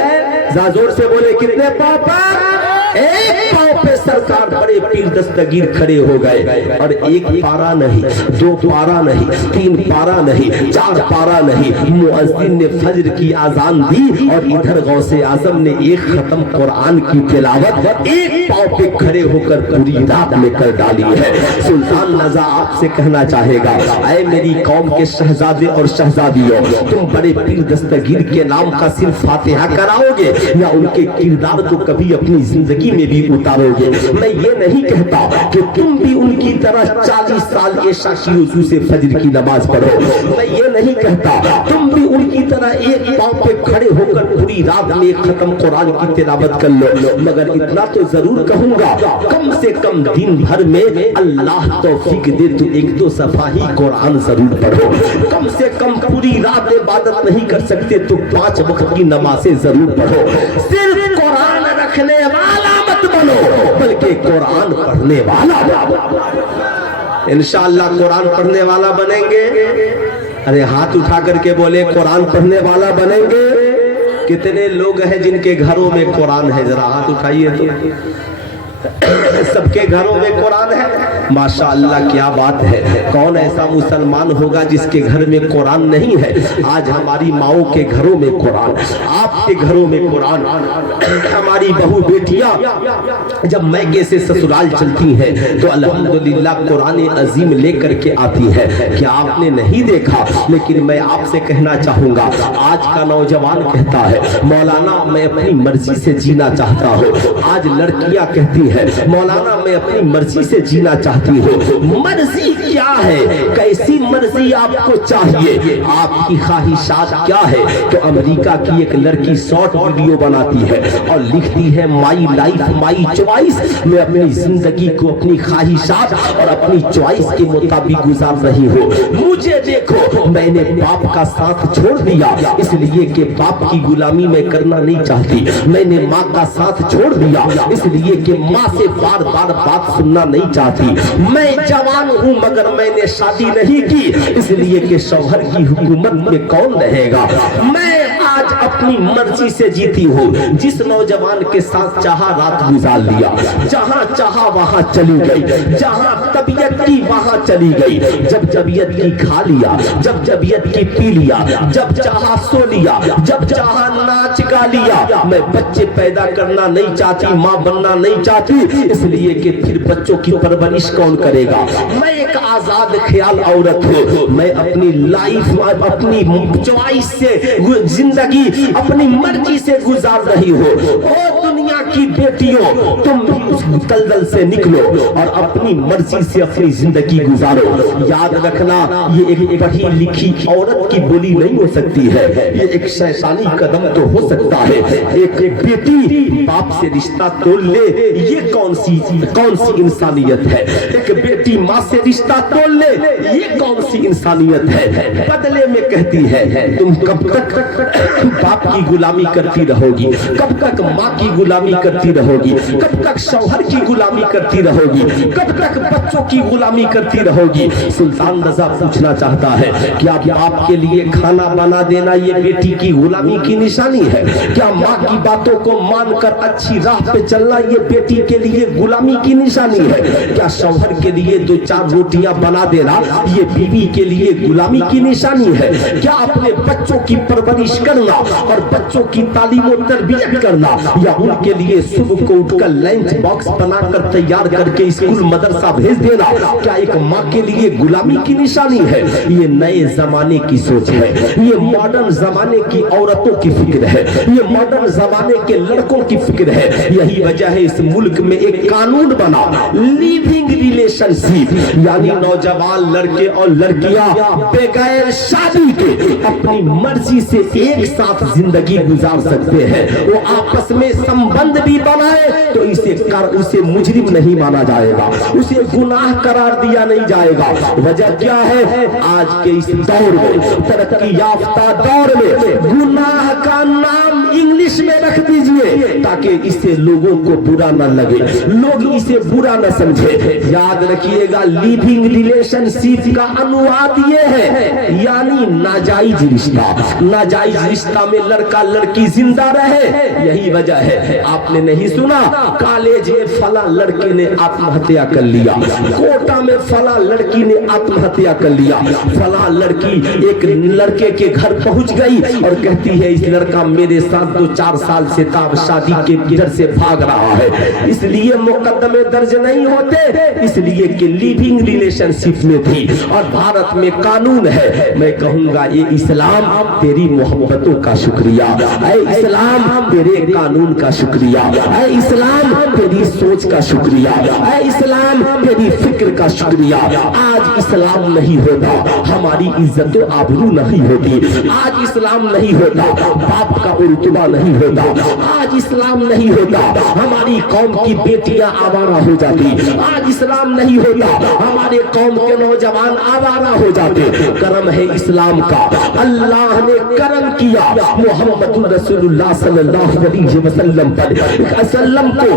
जरा जोर से बोले, कितने पांव पर? एक पांव पे सरकार बड़े पीर दस्तगीर खड़े हो गए और एक पारा नहीं, दो पारा नहीं, तीन पारा नहीं, चार पारा नहीं, मुअज्जिन ने फज्र की आजान दी और इधर गौसे आजम ने एक खत्म कुरान की तिलावत एक पांव पे खड़े होकर पूरी रात में कर डाली है। सुल्तान रज़ा आपसे कहना चाहेगा, ऐ मेरी कौम के शहजादे और शहजादियों, तुम बड़े पीर दस्तगीर के नाम का सिर्फ फातिहा कराओगे या उनके किरदार को कभी अपनी जिंदगी में भी उतारोगे? मैं ये नहीं कहता कि तुम भी उनकी तरह 40 साल ऐशा की रुजू से फज्र की नमाज पढ़ो, मैं ये नहीं कहता तुम भी उनकी तरह एक पांव पे खड़े होकर पूरी रात में खत्म कुरान की तिलावत कर लो। मगर इतना तो जरूर कहूंगा, कम से कम दिन भर में अल्लाह तौफीक दे तो एक दो सफा ही कुरान जरूर पढ़ो। कम से कम पूरी रात इबादत नहीं कर सकते तो 5 वक्त की नमाजें जरूर पढ़ो। सिर्फ कुरान रखने वाला मत बनो, बल्कि कुरान पढ़ने वाला। इंशाअल्लाह कुरान पढ़ने वाला बनेंगे। अरे हाथ उठा करके बोले, कुरान पढ़ने वाला बनेंगे। कितने लोग हैं जिनके घरों में कुरान है? जरा हाथ उठाइए तो। सबके घरों में कुरान है, माशाअल्लाह, क्या बात है। कौन ऐसा मुसलमान होगा जिसके घर में कुरान नहीं है? आज हमारी माओ के घरों में कुरान, आपके घरों में कुरान। हमारी बहू बेटियां जब मैके से ससुराल चलती हैं तो अल्हम्दुलिल्लाह कुरान अजीम लेकर के आती है। क्या आपने नहीं देखा? लेकिन मैं आपसे कहना चाहूंगा, आज का नौजवान कहता है, मौलाना मैं अपनी मर्जी से जीना चाहता हूँ। आज लड़कियां कहती है, मौलाना मैं अपनी मर्जी से जीना चाहती हूँ। मर्जी क्या है? कैसी मर्जी आपको चाहिए? आपकी ख्वाहिशात क्या है? तो अमेरिका की एक लड़की शॉर्ट वीडियो बनाती है और लिखती है, माई लाइफ माई चॉइस। मैं अपनी जिंदगी को अपनी ख्वाहिशात और अपनी चॉइस के मुताबिक गुजार रही हूँ। मुझे देखो, मैंने बाप का साथ छोड़ दिया इसलिए कि बाप की गुलामी मैं करना नहीं चाहती। मैंने माँ का साथ छोड़ दिया इसलिए कि माँ से बार बार बात सुनना नहीं चाहती। मैं जवान हूँ मगर मैंने शादी नहीं की इसलिए कि शौहर की हुकूमत में कौन रहेगा। मैं आज अपनी मर्जी से जीती हूँ। जिस नौजवान के साथ चाहा रात गुजार लिया, जहाँ चाहा वहाँ चली गई, जहाँ तबीयत की वहाँ चली गई। जब तबीयत की खा लिया, जब तबीयत की पी लिया, जब चाहा सो लिया, जब चाहा नाच गा लिया। मैं बच्चे पैदा करना नहीं चाहती, माँ बनना नहीं चाहती इसलिए कि फिर बच्चों की परवरिश कौन करेगा। मैं एक आजाद ख्याल औरत हूँ। मैं अपनी लाइफ अपनी चॉइस से जिंदगी अपनी मर्जी से गुजार रही हो। ओ दुनिया की बेटियों, तुम भी उस दलदल से निकलो और अपनी मर्जी से अपनी जिंदगी गुजारो। याद रखना, ये एक पढ़ी लिखी औरत की बोली नहीं हो सकती है, ये एक शैतानी कदम तो हो सकता है। एक बेटी बाप से रिश्ता तोड़ ले, ये कौन सी इंसानियत है? एक बेटी माँ से रिश्ता तोड़ ले, ये कौन सी इंसानियत है? बदले में कहती है, तुम कब तक बाप की गुलामी करती रहोगी, कब तक माँ की गुलामी करती रहोगी, कब तक शौहर की गुलामी करती रहोगी, कब तक बच्चों की गुलामी करती रहोगी। सुल्तान रज़ा पूछना चाहता है, क्या बाप के लिए खाना बना देना ये बेटी की गुलामी की निशानी है? क्या माँ की बातों को मानकर अच्छी राह पे चलना ये बेटी के लिए गुलामी की निशानी है? क्या शौहर के लिए 2-4 रोटियां बना देना ये बीवी के लिए गुलामी की निशानी है? क्या अपने बच्चों की परवरिश करना और बच्चों की तालीम और तरबियत करना या उनके लिए सुबह को उठकर लंच बॉक्स बनाकर तैयार करके स्कूल मदरसा भेज देना क्या एक माँ के लिए गुलामी की निशानी है? ये नए जमाने की सोच है, ये मॉडर्न जमाने की औरतों की फिक्र है, ये मॉडर्न जमाने के लड़कों की फिक्र है। यही वजह है इस मुल्क में एक कानून बना, लिविंग ریلیشن شپ، یعنی نوجوان لڑکے اور لڑکیاں بغیر شادی کے اپنی مرضی سے ایک ساتھ زندگی گزار سکتے ہیں، وہ آپس میں سمبند بھی بنائے تو اسے مجرم نہیں مانا جائے گا، اسے گناہ قرار دیا نہیں جائے گا۔ وجہ کیا ہے؟ آج کے اس دور میں، ترقی یافتہ دور میں، گناہ کا نام انگلش میں رکھ دیجئے تاکہ اس سے لوگوں کو برا نہ لگے، لوگ اسے برا نہ سمجھے۔ یاد رکھیے گا، لیونگ ریلیشن شپ کا انواد یہ ہے یعنی ناجائز رشتہ، ناجائز رشتہ میں لڑکا لڑکی زندہ رہے۔ یہی وجہ ہے آپ نے نہیں سنا کالج میں فلاں لڑکے نے آتم ہتیا کر لیا، کوٹا میں فلاں لڑکی نے آتم ہتیا کر لیا، فلاں لڑکی ایک لڑکے کے گھر پہنچ گئی اور کہتی ہے اس لڑکا میرے ساتھ 2-4 سال سے تاب شادی کے گھر سے بھاگ رہا ہے، اس لیے مقدمے درج نہیں ہوتے، اس لیے کہ لیونگ ریلیشن شپ میں تھی اور بھارت میں قانون ہے۔ میں کہوں گا یہ اسلام تیری محبتوں کا شکریہ، اے اسلام تیرے قانون کا شکریہ، اے اسلام تیری سوچ کا شکریہ، اے اسلام تیری فکر کا شکریہ۔ آج اسلام نہیں ہوتا ہماری عزت و آبرو نہیں ہوتی، آج اسلام نہیں ہوتا باپ کا رتبہ نہیں ہوتا، آج اسلام نہیں ہوتا ہماری قوم کی بیٹیاں آوارہ ہو جاتی، آج اسلام نہیں ہوتا ہمارے قوم کے نوجوان آوارہ ہو جاتے۔ کرم ہے اسلام کا، اللہ نے کرم کیا محمد رسول اللہ صلی اللہ علیہ وسلم پر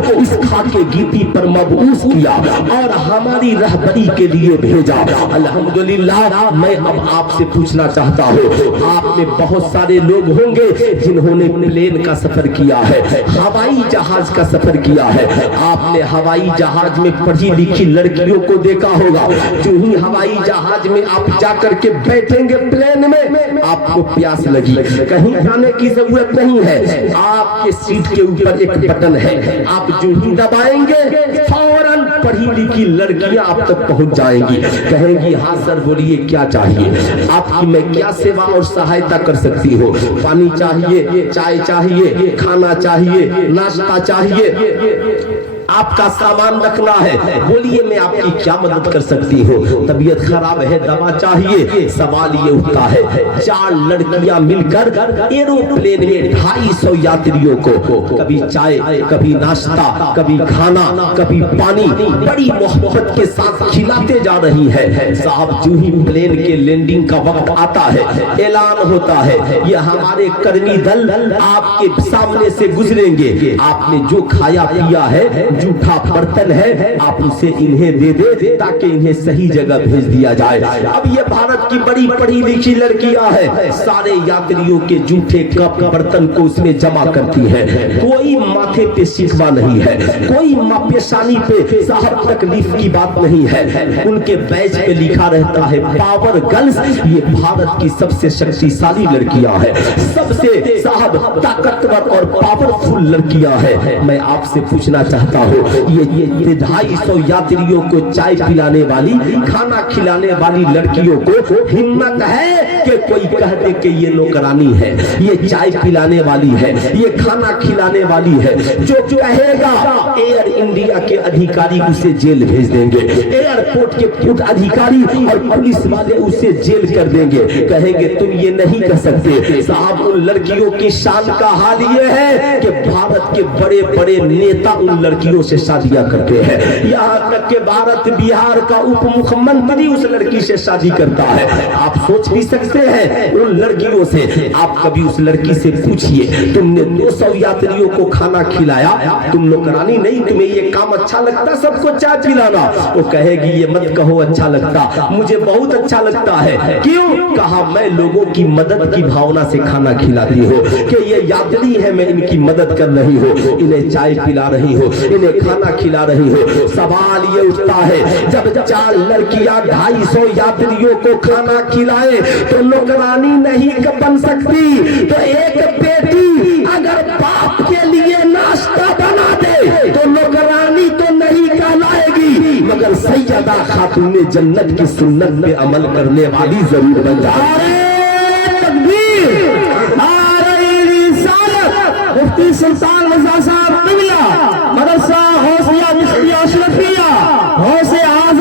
کو اس خاکے گیتی پر مبعوث کیا اور ہماری رہبری کے لیے بھیجا۔ الحمدللہ میں اب آپ سے پوچھنا چاہتا ہوں، آپ میں بہت سارے لوگ ہوں گے جنہوں نے پلین کا سفر کیا ہے، ہوائی جہاز کا سفر کیا ہے۔ آپ نے ہوائی جہاز میں پڑھی لکھی لڑکیوں کو دیکھا ہوگا، جو ہی ہوائی جہاز میں آپ جا کر کے بیٹھیں گے پلین میں، آپ کو پیاس لگی، کہیں جانے کی ضرورت نہیں ہے، آپ کے سیٹ کے اوپر ایک بٹن ہے، آپ جو ہی دبائیں گے فوراً پڑھی لکھی لڑکیاں آپ تک پہنچ جائیں گی، کہیں گی ہاں سر بولیے کیا چاہیے، آپ کی میں کیا سیوا اور سہایتا کر سکتی ہوں، پانی چاہیے، چائے چاہیے، کھانا چاہیے، ناشتہ چاہیے، آپ کا سامان رکھنا ہے، بولیے میں آپ کی کیا مدد کر سکتی ہوں، طبیعت خراب ہے دوا چاہیے۔ سوال یہ اٹھتا ہے 4 لڑکیاں مل کر ایروپلین میں 250 یاتریوں کو کبھی چائے، کبھی ناشتہ، کبھی کھانا، کبھی پانی بڑی محبت کے ساتھ کھلاتے جا رہی ہے۔ صاحب جو ہی پلین کے لینڈنگ کا وقت آتا ہے، اعلان ہوتا ہے یہ ہمارے کرمی دل آپ کے سامنے سے گزریں گے، آپ نے جو کھایا پیا ہے جھوٹا برتن ہے آپ اسے انہیں دے دے تاکہ انہیں صحیح جگہ بھیج دیا جائے۔ اب یہ بھارت کی بڑی پڑھی لکھی لڑکیاں ہیں، سارے یاتریوں کے جھوٹے کپ برتن کو اس میں جمع کرتی ہیں، کوئی ماتھے پہ شکوہ نہیں ہے، کوئی پیشانی پہ صاحب تکلیف کی بات نہیں ہے، ان کے بیج پہ لکھا رہتا ہے پاور گرلز۔ یہ بھارت کی سب سے شکتیشالی لڑکیاں ہیں، سب سے صاحب طاقتور اور پاورفل لڑکیاں ہیں۔ میں آپ سے پوچھنا چاہتا ہوں یہ 250 یاتریوں کو چائے پلانے والی، کھانا کھلانے والی لڑکیوں کو ہمت ہے کہ کوئی کہہ دے کہ یہ نوکرانی ہے، یہ چائے پلانے والی ہے، یہ کھانا کھلانے والی ہے، جو کہے گا ایئر انڈیا کے ادھیکاری اسے جیل بھیج دیں گے، ایئرپورٹ کے خود ادھیکاری اور پولیس والے اسے جیل کر دیں گے، کہیں گے تم یہ نہیں کہہ سکتے۔ صاحب ان لڑکیوں کی شان کا حال یہ ہے کہ بھارت کے بڑے بڑے نیتا ان لڑکیوں سے شادیاں کرتے ہیں، یہاں تک کہ بھارت بہار کا اپ مکھ منتری اس لڑکی سے شادی کرتا ہے۔ آپ سوچ بھی سکتے ہیں ان لڑکیوں سے، آپ کبھی اس لڑکی سے پوچھئے تم نے 200 یاتریوں کو کھانا کھلایا، تم نوکرانی نہیں، تمہیں یہ کام اچھا لگتا سب کو چائے پلانا؟ وہ کہے گی یہ مت کہو اچھا لگتا، مجھے بہت اچھا لگتا ہے۔ کیوں؟ کہا میں لوگوں کی مدد کی بھاونا سے کھانا کھلاتی ہوں کہ یہ یاتری ہے، میں ان کی مدد کر رہی ہوں، انہیں چائے پلا رہی ہوں، انہیں کھانا کھلا رہی ہوں۔ سوال یہ اٹھتا ہے جب 4 لڑکیاں 250 یاتریوں کو کھانا کھلائے تو نوکرانی نہیں بن سکتی، تو ایک بیٹی اگر باپ کے لیے ناشتہ بنا دے تو نوکرانی تو نہیں کہلائے گی، مگر سیدہ خاتون جنت کی سنت پہ عمل کرنے والی ضرور بن جائے۔ مفتی سلطان رضا صاحب قبلہ، مدرسہ غوثیہ مشتیہ اشرفیہ، غوث اعظم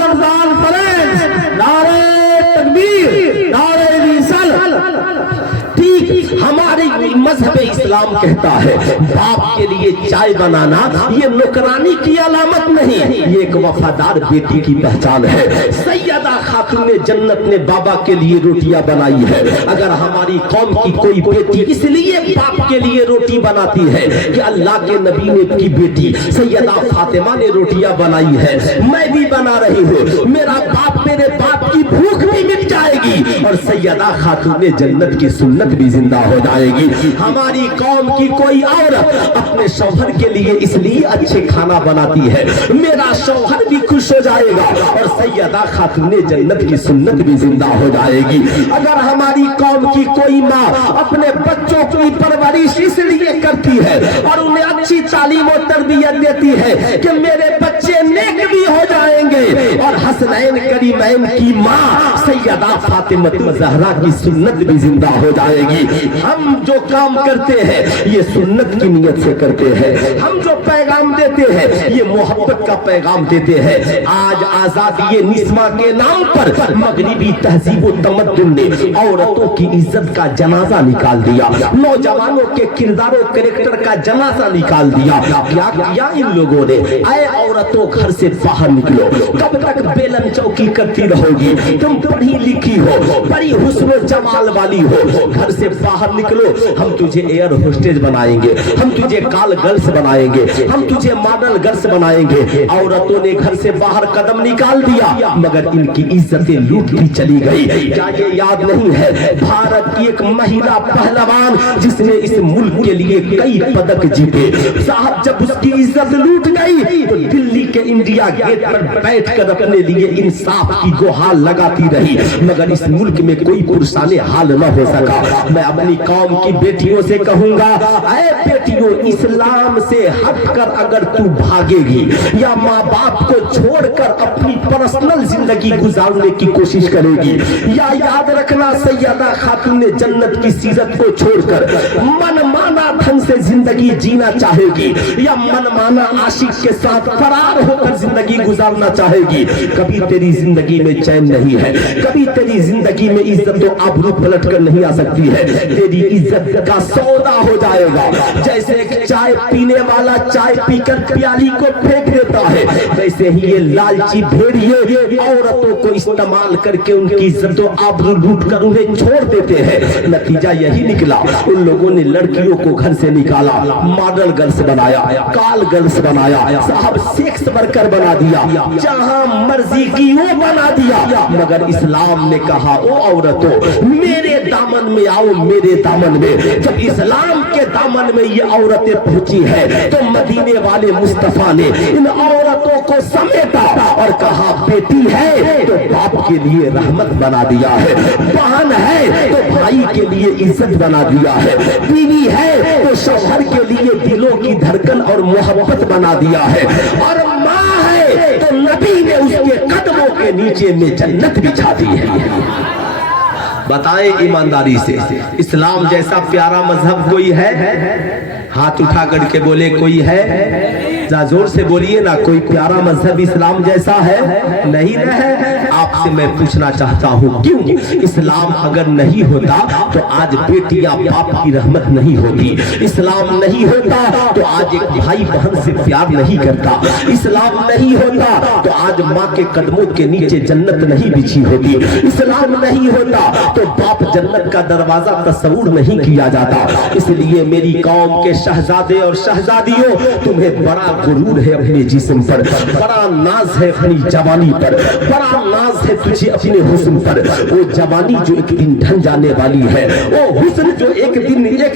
मजहब इस्लाम कहता है बाप के लिए चाय बनाना ये नौकरानी की अलामत नहीं, ये एक वफादार बेटी की पहचान है। सैयदा खातून जन्नत ने बाबा के लिए रोटियां बनाई है। अगर हमारी कौम की कोई बेटी इसलिए बाप के लिए रोटी बनाती है कि अल्लाह के नबी ने की बेटी सैयदा फातिमा ने रोटियां बनाई है, मैं भी बना रही हूँ, मेरा बाप मेरे बाप की भूख भी मिट जाएगी और सैयदा खातून जन्नत की सुन्नत भी जिंदा हो जाएगी। हमारी कौम की कोई औरत अपने शौहर के लिए इसलिए अच्छे खाना बनाती है, मेरा शौहर भी खुश हो जाएगा और सैयदा खातून जन्नत की सुन्नत भी जिंदा हो जाएगी। अगर हमारी कौम की कोई माँ अपने बच्चों की परवरिश इसलिए करती है और उन्हें अच्छी तालीम और तरबियत देती है कि मेरे बच्चे नेक भी हो जाएंगे और हसनैन करीमैन की माँ सैयदा फातिमा ज़हरा की सुन्नत भी जिंदा हो जाएगी। हम जो काम करते हैं ये सुन्नत की नियत से करते हैं, हम जो पैगाम देते हैं ये मोहब्बत का पैगाम देते हैं। आज आजादी निस्मा के नाम पर मगरिबी तहजीब व तमद्दुन ने औरतों की इज्जत का जनाजा निकाल दिया, नौजवानों के किरदारों कैरेक्टर का जनाजा निकाल दिया। क्या किया इन लोगों ने? आए औरतों घर से बाहर निकलो, कब तक बेलन चौकी करती रहोगी? तुम पढ़ी लिखी हो, बड़ी हुस्न जमाल वाली हो, घर से बाहर निकलो, हम तुझे एयर होस्टेज बनाएंगे, हम तुझे कॉल गर्ल्स बनाएंगे, हम तुझे मॉडल गर्ल्स बनाएंगे। औरतों ने घर से बाहर कदम निकाल दिया मगर इनकी इज्जतें लूट भी चली गई। क्या ये याद नहीं है भारत की एक महिला पहलवान जिसने इस मुल्क के लिए कई पदक जीते, साहब जब उसकी इज्जत लूट गई तो दिल्ली के इंडिया गेट पर बैठकर अपने लिए इंसाफ की गुहार लगाती रही मगर इस मुल्क में कोई पुरसाने हाल न हो सका। मैं अपनी कौम की बेटियों से कहूंगा, ऐ बेटियों, इस्लाम से हटकर अगर तू भागेगी या माँ बाप को छोड़कर अपनी पर्सनल जिंदगी गुजारने की कोशिश करेगी, या याद रखना सैयदा खातून जन्नत की सीरत को छोड़कर मनमाना ढंग से जिंदगी जीना चाहेगी या मनमाना आशिक के साथ फरार होकर जिंदगी गुजारना चाहेगी, कभी तेरी जिंदगी में चैन नहीं है, कभी तेरी जिंदगी में इज्जत तो आबरू पलट कर नहीं आ सकती है। तेरी इज्जत का सौदा हो जाएगा। जैसे एक चाय पीने वाला चाय पीकर प्याली को फेंक देता है, वैसे ही ये लालची भेड़िए औरतों को इस्तेमाल करके उनकी इज्जत तो आबरू लूट कर उन्हें छोड़ देते हैं। नतीजा यही निकला, उन लोगों ने लड़कियों को घर से निकाला, मॉडल गर्ल्स बनाया, कॉल गर्ल्स बनाया, साहब सेक्स वर्कर बना दिया, जहां मर्जी की वो बना दिया। मगर इस्लाम ने कहा, ओ औरतों मेरे दामन में आओ, मेरे दामन में। जब इस्लाम के दामन में ये औरतें पहुंची है तो मदीने वाले मुस्तफा ने इन औरतों को समेटा और कहा, बेटी है तो बाप के लिए रहमत बना दिया है, बहन है तो भाई के लिए इज्जत बना दिया है, बीवी है तो शौहर के लिए दिलों की धड़कन और मोहब्बत बना दिया है, और माँ है तो नबी ने उसके कदमों के नीचे में जन्नत बिछा दी है। बताएं ईमानदारी से, इस्लाम जैसा प्यारा मजहब कोई है? हाथ उठा करके बोले कोई है? जोर से बोलिए ना, कोई प्यारा मजहब इस्लाम जैसा है? नहीं ना है। आपसे मैं पूछना चाहता हूँ, क्यों? इस्लाम अगर नहीं होता तो आज बेटियां बाप की रहमत नहीं होती, इस्लाम नहीं होता तो आज एक भाई बहन से प्यार नहीं करता, इस्लाम नहीं होता तो आज माँ के कदमों के नीचे जन्नत नहीं बिछी होती, इस्लाम नहीं होता तो बाप जन्नत का दरवाजा तस्वुर नहीं किया जाता। इसलिए मेरी कौम के शहजादे और शहजादियों, तुम्हें बड़ा गुरूर है अपने जिस्म पर, बड़ा नाज है अपनी जवानी पर, बड़ा नाज है तुझे अपने हुस्न पर। वो जवानी जो एक दिन ढल जाने वाली है, वो हुस्न जो एक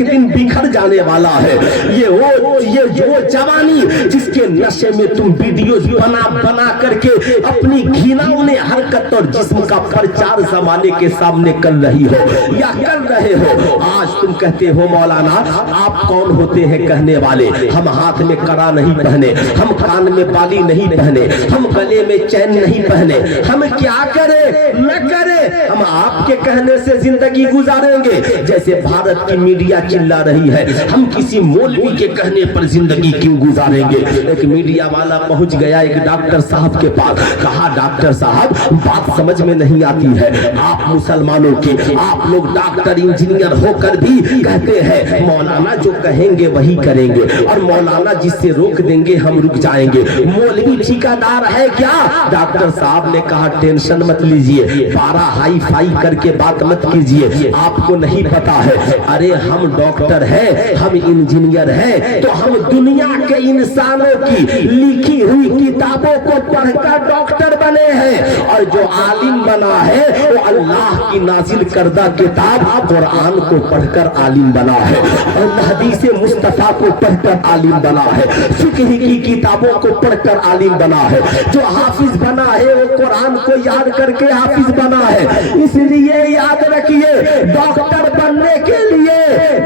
दिन बिखर जाने वाला है, ये वो जवानी जिसके नशे में तुम वीडियो बना करके अपनी घिनौनी हरकत और जिस्म का प्रचार जमाने के सामने कर रही हो या कर रहे हो। आज तुम कहते हो मौलाना आप कौन होते हैं कहने वाले? हम हाथ में कड़ा नहीं पहने, हम कान में बाली नहीं पहने, हम गले में चैन नहीं पहने, हम क्या करें न करें, ہم آپ کے کہنے سے زندگی گزاریں گے؟ جیسے بھارت کی میڈیا چلا رہی ہے ہم کسی مولوی کے کہنے پر زندگی کیوں گزاریں گے؟ ایک میڈیا والا پہنچ گیا ایک ڈاکٹر صاحب کے پاس، کہا ڈاکٹر صاحب بات سمجھ میں نہیں آتی ہے، آپ مسلمانوں کی، آپ لوگ ڈاکٹر انجینئر ہو کر بھی کہتے ہیں مولانا جو کہیں گے وہی کریں گے، اور مولانا جس سے روک دیں گے ہم رک جائیں گے، مولوی ٹھیکیدار ہے کیا؟ ڈاکٹر صاحب نے کہا ٹینشن مت لیجئے، پارا ہائی فائی کر کے بات مت کیجئے، آپ کو نہیں پتا ہے، ارے ہم ڈاکٹر ہیں، ہم انجینئر ہیں، تو ہم دنیا کے انسانوں کی لکھی ہوئی کتابوں کو پڑھ کر ڈاکٹر بنے ہیں، اور جو عالم بنا ہے وہ اللہ کی نازل کردہ کتاب قرآن کو پڑھ کر عالم بنا ہے، اور حدیث مصطفیٰ کو پڑھ کر عالم بنا ہے، فقہ کی کتابوں کو پڑھ کر عالم بنا ہے، جو حافظ بنا ہے وہ قرآن کو یاد کر کے حافظ بنا ہے۔ اس لیے یاد رکھیے ڈاکٹر بننے کے لیے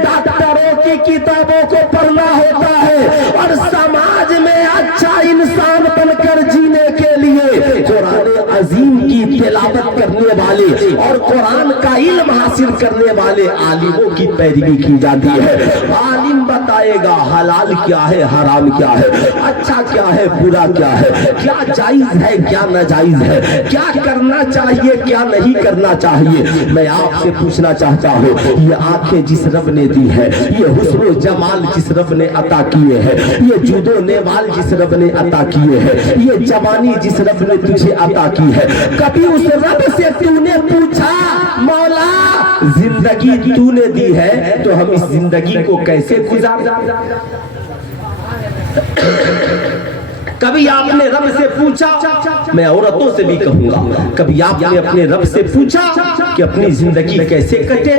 ڈاکٹروں کی کتابوں کو پڑھنا ہوتا ہے، اور سماج میں اچھا انسان بن کر جینے کے لیے قرآن عظیم کی تلاوت کرنے والے اور قرآن کا علم حاصل کرنے والے عالموں کی پیروی کی جاتی ہے۔ عالم بتائے گا حلال کیا ہے، حرام کیا ہے، اچھا کیا ہے، برا کیا ہے، کیا جائز ہے، کیا ناجائز ہے، کیا کرنا چاہیے، کیا نہیں کرنا چاہیے۔ میں آپ سے پوچھنا چاہتا ہوں یہ آنکھیں جس رب نے دی ہے، یہ حسن و جمال جس رب نے عطا کیے ہیں، یہ جود و نیوال جس رب نے عطا کیے ہیں، یہ جوانی جس رب نے تجھے عطا کی ہے، کبھی اس رب سے تو نے پوچھا مولا زندگی تو نے دی ہے تو ہم اس زندگی کو کیسے گزاریں؟ کبھی آپ نے رب سے پوچھا، میں عورتوں سے بھی کہوں گا، کبھی آپ نے اپنے رب سے پوچھا کہ اپنی زندگی کیسے کٹے،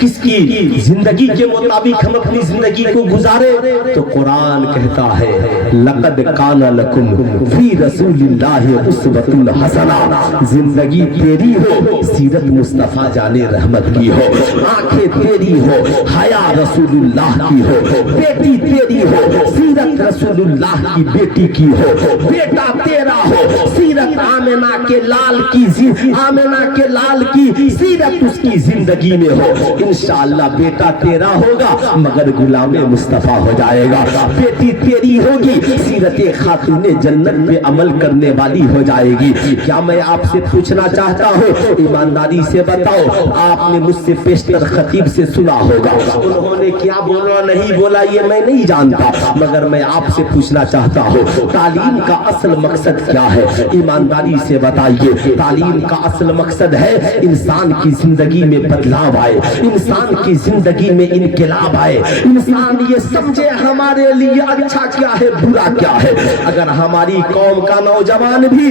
کس کی زندگی کے مطابق ہم اپنی زندگی کو گزارے؟ تو قرآن کہتا ہے لَقَدْ كَانَ لَكُمْ فِي رَسُولِ اللَّهِ أُسْوَةٌ حَسَنَةٌ، زندگی تیری ہو سیرت مصطفیٰ جان رحمت کی ہو، آنکھیں تیری ہو حیا رسول اللہ کی ہو، بیٹی تیری ہو سیرت رسول اللہ کی بیٹی کی ہو، بیٹا تیرا ہو سیرت آمنہ کے لال کی، آمنہ کے لال کی سیرت اس کی زندگی میں ہو۔ انشاءاللہ بیٹا تیرا ہوگا مگر غلام مصطفیٰ ہو جائے گا، بیٹی تیری ہوگی سیرت خاتون جنت پہ عمل کرنے والی ہو جائے گی۔ کیا میں آپ سے پوچھنا چاہتا ہوں ایمانداری سے بتاؤ، آپ نے مجھ سے پیشتر خطیب سے سنا ہوگا انہوں نے کیا بولا نہیں بولا یہ میں نہیں جانتا، مگر میں آپ سے پوچھنا چاہتا ہوں تعلیم کا اصل مقصد کیا ہے؟ ایمانداری سے بتائیے۔ تعلیم کا اصل مقصد ہے انسان کی زندگی میں بدلاؤ آئے، انسان کی زندگی میں انقلاب آئے، انسان یہ سمجھے ہمارے لیے اچھا کیا ہے برا کیا ہے۔ اگر ہماری قوم کا نوجوان بھی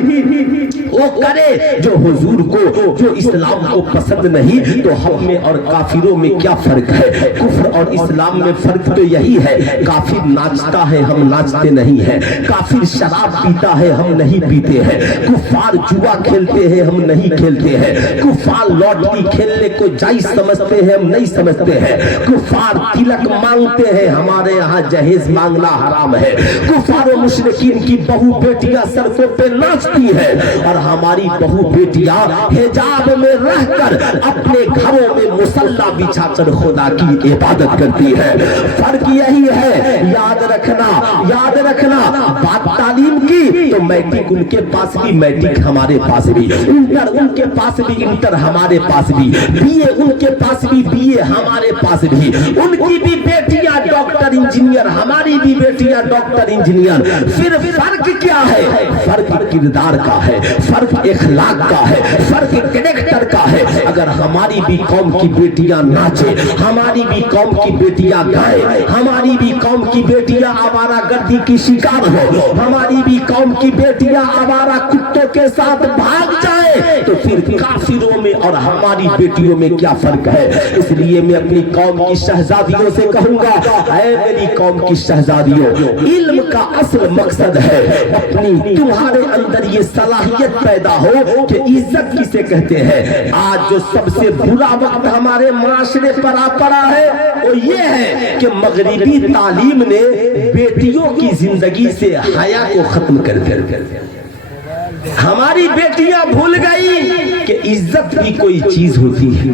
وہ کرے جو حضور کو، جو اسلام کو پسند نہیں، تو ہم میں اور کافروں میں کیا فرق ہے؟ کفر اور اسلام میں فرق تو یہی ہے، کافر ناچتا ہے ہم ناچتے نہیں ہیں، کافر شراب پیتا ہے ہم نہیں پیتے ہیں، کفار جوا کھیلتے ہیں ہم نہیں کھیلتے ہیں، کفار لاٹری کھیلنے کو جائز سمجھتے ہیں ہم نہیں سمجھتے ہیں، کفار تلک مانگتے ہیں ہمارے یہاں جہیز مانگنا حرام ہے، کفار و مشرکین کی بہو بیٹیاں سڑکوں پہ ناچتی ہیں اور ہماری بہو بیٹیاں حجاب میں رہ کر اپنے گھروں میں مصلی بچھا کر خدا کی عبادت کرتی ہے۔ فرق یہی ہے، یاد رکھنا یاد رکھنا۔ بات تعلیم کی تو میٹرک ان کے پاس بھی، میٹرک ہمارے پاس بھی، انٹر ان کے پاس بھی، انٹر ہمارے پاس بھی، بی اے ان کے پاس بھی، بی اے ہمارے پاس بھی، ان کی بھی بیٹیاں ڈاکٹر انجینئر، ہماری بھی بیٹیاں ڈاکٹر انجینئر۔ پھر فرق کیا ہے؟ فرق کردار کا ہے، فرق اخلاق کا ہے، فرق کریکٹر کا ہے۔ اگر ہماری بھی قوم کی بیٹیاں ناچے، ہماری بھی قوم کی بیٹیاں گائیں، ہماری بھی قوم کی بیٹیاں آوارہ گردی کی شکار ہو، ہماری بھی قوم کی بیٹیاں آوارہ کتوں کے ساتھ بھاگ جائیں، تو پھر کافروں میں اور ہماری بیٹیوں میں کیا فرق ہے؟ اس لیے میں اپنی قوم کی شہزادیوں سے کہوں گا، اے میری قوم کی شہزادیوں، علم کا اصل مقصد ہے اپنی تمہارے اندر یہ صلاحیت پیدا ہو کہ عزت کسے کہتے ہیں۔ آج جو سب سے برا وقت ہمارے معاشرے پر آ پڑا ہے وہ یہ ہے کہ مغربی تعلیم نے بیٹیوں کی زندگی سے حیا کو ختم کر دیا۔ ہماری بیٹیاں بھول گئی کہ عزت بھی کوئی چیز ہوتی ہے.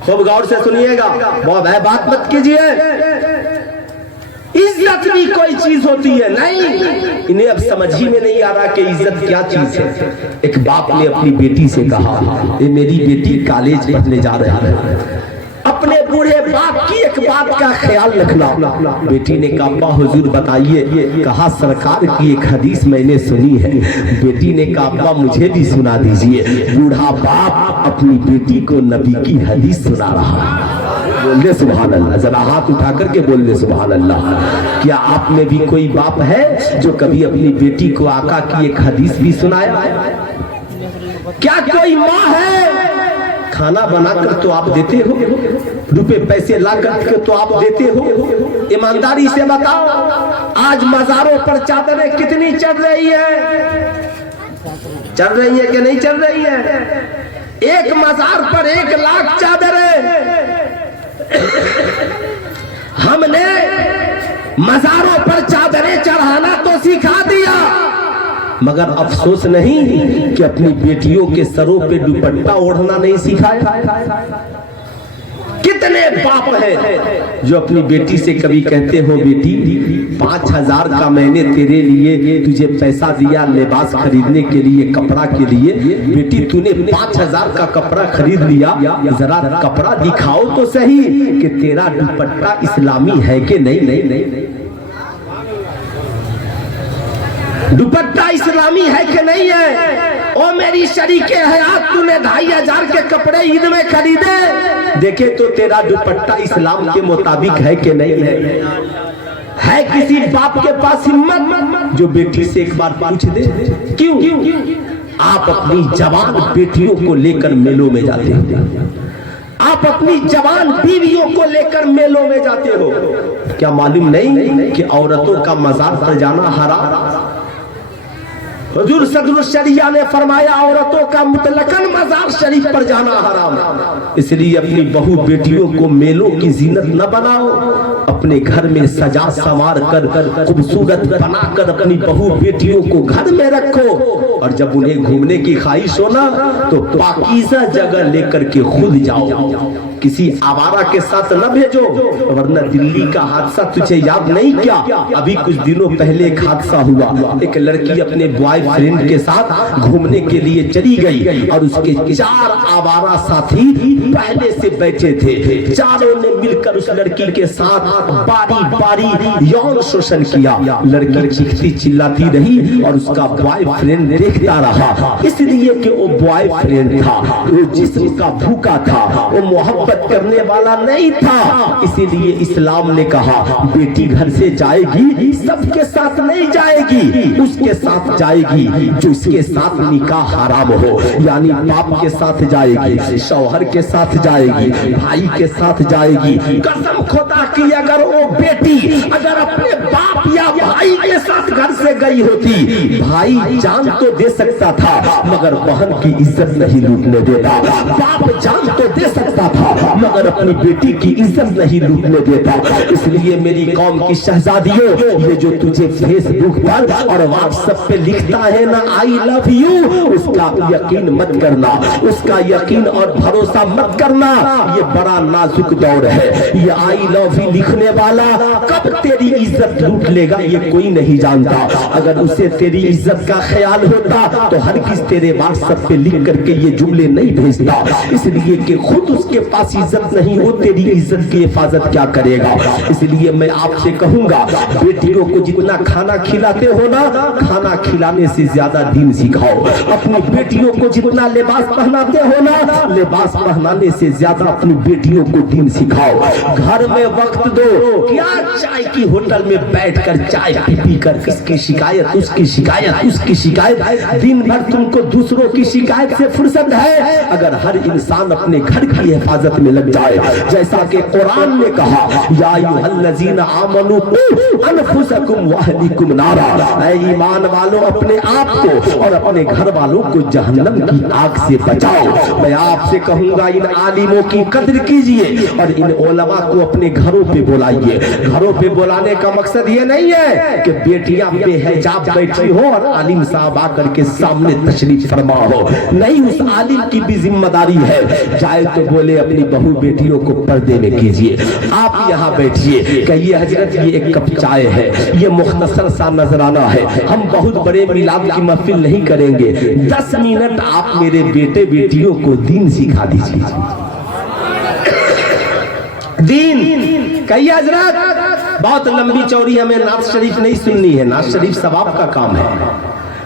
خوب غور سے سنیے گا, بہت ہے بات مت کیجئے. عزت بھی کوئی چیز ہوتی ہے. نہیں, انہیں اب سمجھ ہی میں نہیں آ رہا کہ عزت کیا چیز ہے. ایک باپ نے اپنی بیٹی سے کہا, اے میری بیٹی کالج پڑھنے جا رہا ہے, اپنے بوڑھے باپ کی ایک بات کا خیال رکھنا. بیٹی نے کہا ابا حضور بتائیے. کہا سرکار کی ایک حدیث میں نے سنی ہے. بیٹی نے کہا ابا مجھے بھی سنا دیجئے. بوڑھا باپ اپنی بیٹی کو نبی کی حدیث سنا رہا ہے. بولنے سبحان اللہ, ذرا ہاتھ اٹھا کر کے بولنے سبحان اللہ. کیا آپ میں بھی کوئی باپ ہے جو کبھی اپنی بیٹی کو آقا کی ایک حدیث بھی سنایا؟ کیا کوئی ماں ہے؟ کھانا بنا کر تو آپ دیتے ہو, روپے پیسے لا کر کے تو آپ دیتے ہو. ایمانداری سے بتاؤ, آج مزاروں پر چادریں کتنی چڑھ رہی ہیں؟ چڑھ رہی ہے کہ نہیں چڑھ رہی ہے؟ ایک مزار پر 1 لاکھ چادریں. ہم نے مزاروں پر چادریں چڑھانا تو سکھا دیا, مگر افسوس نہیں کہ اپنی بیٹیوں کے سروں پہ دوپٹہ اوڑھنا نہیں سکھایا. کتنے باپ ہیں جو اپنی بیٹی سے کبھی کہتے ہو بیٹی 5,000 کا میں نے تیرے لیے تجھے پیسہ دیا لباس خریدنے کے لیے, کپڑا کے لیے. بیٹی تو نے 5,000 کا کپڑا خرید لیا, ذرا کپڑا دکھاؤ تو صحیح کہ تیرا دوپٹہ اسلامی ہے کہ نہیں. دوپٹہ اسلامی ہے کہ نہیں ہے؟ او میری شریک حیات, تو نے 2,500 کے کپڑے عید میں خریدے, دیکھے تو تیرا دوپٹہ اسلام کے مطابق ہے کہ نہیں ہے؟ ہے کسی باپ کے پاس ہمت جو بیٹی سے ایک بار پوچھ دے؟ کیوں آپ اپنی جوان بیٹیوں کو لے کر میلوں میں جاتے ہو, آپ اپنی جوان بیویوں کو لے کر میلوں میں جاتے ہو؟ کیا معلوم نہیں کہ عورتوں کا مزار پر جانا حرام؟ حضور صدر الشریعہ نے فرمایا عورتوں کا مطلقاً مزار شریف پر جانا حرام. اس لیے اپنی بہو بیٹیوں کو میلوں کی زینت نہ بناؤ, اپنے گھر میں سجا سنوار کر خوبصورت بنا کر اپنی بہو بیٹیوں کو گھر میں رکھو, اور جب انہیں گھومنے کی خواہش ہو نا تو پاکیزہ جگہ لے کر کے خود جاؤ, کسی آوارہ کے ساتھ نہ بھیجو. ورنہ دلی کا حادثہ تجھے یاد نہیں کیا؟ ابھی کچھ دنوں پہلے ایک حادثہ ہوا, ایک لڑکی اپنے بوائے فرینڈ کے ساتھ گھومنے کے لیے چلی گئی, اور اس کے 4 آوارہ ساتھی پہلے سے بیٹھے تھے. چاروں نے مل کر اس لڑکی کے ساتھ باری باری یون شوشن کیا. لڑکی چیختی چلاتی رہی اور اس کا بوائے فرینڈ دیکھتا رہا, اس لیے کہ وہ بوائے فرینڈ تھا, وہ جسم کا بھوکا تھا, وہ محبت کرنے والا نہیں تھا. اسی لیے اسلام نے کہا بیٹی گھر سے جائے گی سب کے ساتھ نہیں جائے گی, اس کے ساتھ جائے گی جو اس کے ساتھ نکاح حرام ہو. یعنی باپ کے ساتھ جائے گی, شوہر کے ساتھ جائے گی, بھائی کے ساتھ جائے گی. قسم خدا کی اگر وہ بیٹی اگر اپنے باپ یا بھائی کے ساتھ گھر سے گئی ہوتی, بھائی جان تو دے سکتا تھا مگر بہن کی عزت نہیں لوٹنے دیتا, باپ جان تو دے سکتا تھا مگر اپنی بیٹی کی عزت نہیں لوٹنے دیتا. اس لیے میری قوم کی شہزادیوں, یہ جو تجھے فیس بک پر اور واٹس ایپ پہ لکھتا ہے نا آئی لو یو, اس کا یقین مت کرنا, اس کا یقین اور بھروسہ مت کرنا. یہ بڑا نازک دور ہے. یہ آئی لو یو لکھنے والا کب تیری عزت لوٹ لے گا یہ کوئی نہیں جانتا. اگر اسے تیری عزت کا خیال ہوتا تو ہرگز تیرے واٹس ایپ پہ لکھ کر کے یہ جملے نہیں بھیجتا, اس لیے کہ خود اس کے پاس عزت نہیں ہو, تیری عزت کی حفاظت کیا کرے گا. اس لیے میں آپ سے کہوں گا بیٹیوں کو جتنا کھانا کھلاتے ہو نا, کھانا کھلانے سے زیادہ دین سکھاؤ. اپنی بیٹیوں کو جتنا لباس پہناتے ہو نا, لباس پہنانے سے زیادہ اپنی بیٹیوں کو دین سکھاؤ. گھر میں وقت دو, کیا چائے کی ہوٹل میں بیٹھ کر چائے پی کر اس کی شکایت اس کی شکایت اس کی شکایت, دن بھر تم کو دوسروں کی شکایت سے فرصت ہے. اگر ہر انسان اپنے گھر کی حفاظت इबादत में लग जाए। जैसा कि कुरान ने कहा, या अय्युहल्लज़ीना आमनू कू अनफुसकुम व अहलीकुम नारा, ऐ ईमान वालों अपने आप को और अपने घर वालों को जहन्नम की आग से बचाओ। मैं आपसे कहूंगा इन आलिमों की कद्र कीजिए और इन उलमा को अपने घरों पे बुलाइए। घरों पे बुलाने का मकसद ये नहीं है कि बेटियां बेहिजाब बैठी हो और आलिम साहब आकर के सामने तशरीफ फरमा हो, नहीं, उस आलिम की भी जिम्मेदारी है, जाए तो बोले अपनी बहू बेटियों को पर्दे में कीजिए। आप यहाँ बैठिए, कहिए हजरत ये एक कप चाय है, ये मुख्तसर सा नजराना है, हम बहुत बड़े मिलाद की महफिल नहीं करेंगे, 10 मिनट आप मेरे बेटे बेटियों को दीन सिखा दीजिए। दीन कहिए हजरत बहुत लंबी चौड़ी हमें नात शरीफ नहीं सुननी है, नात शरीफ सवाब का काम है,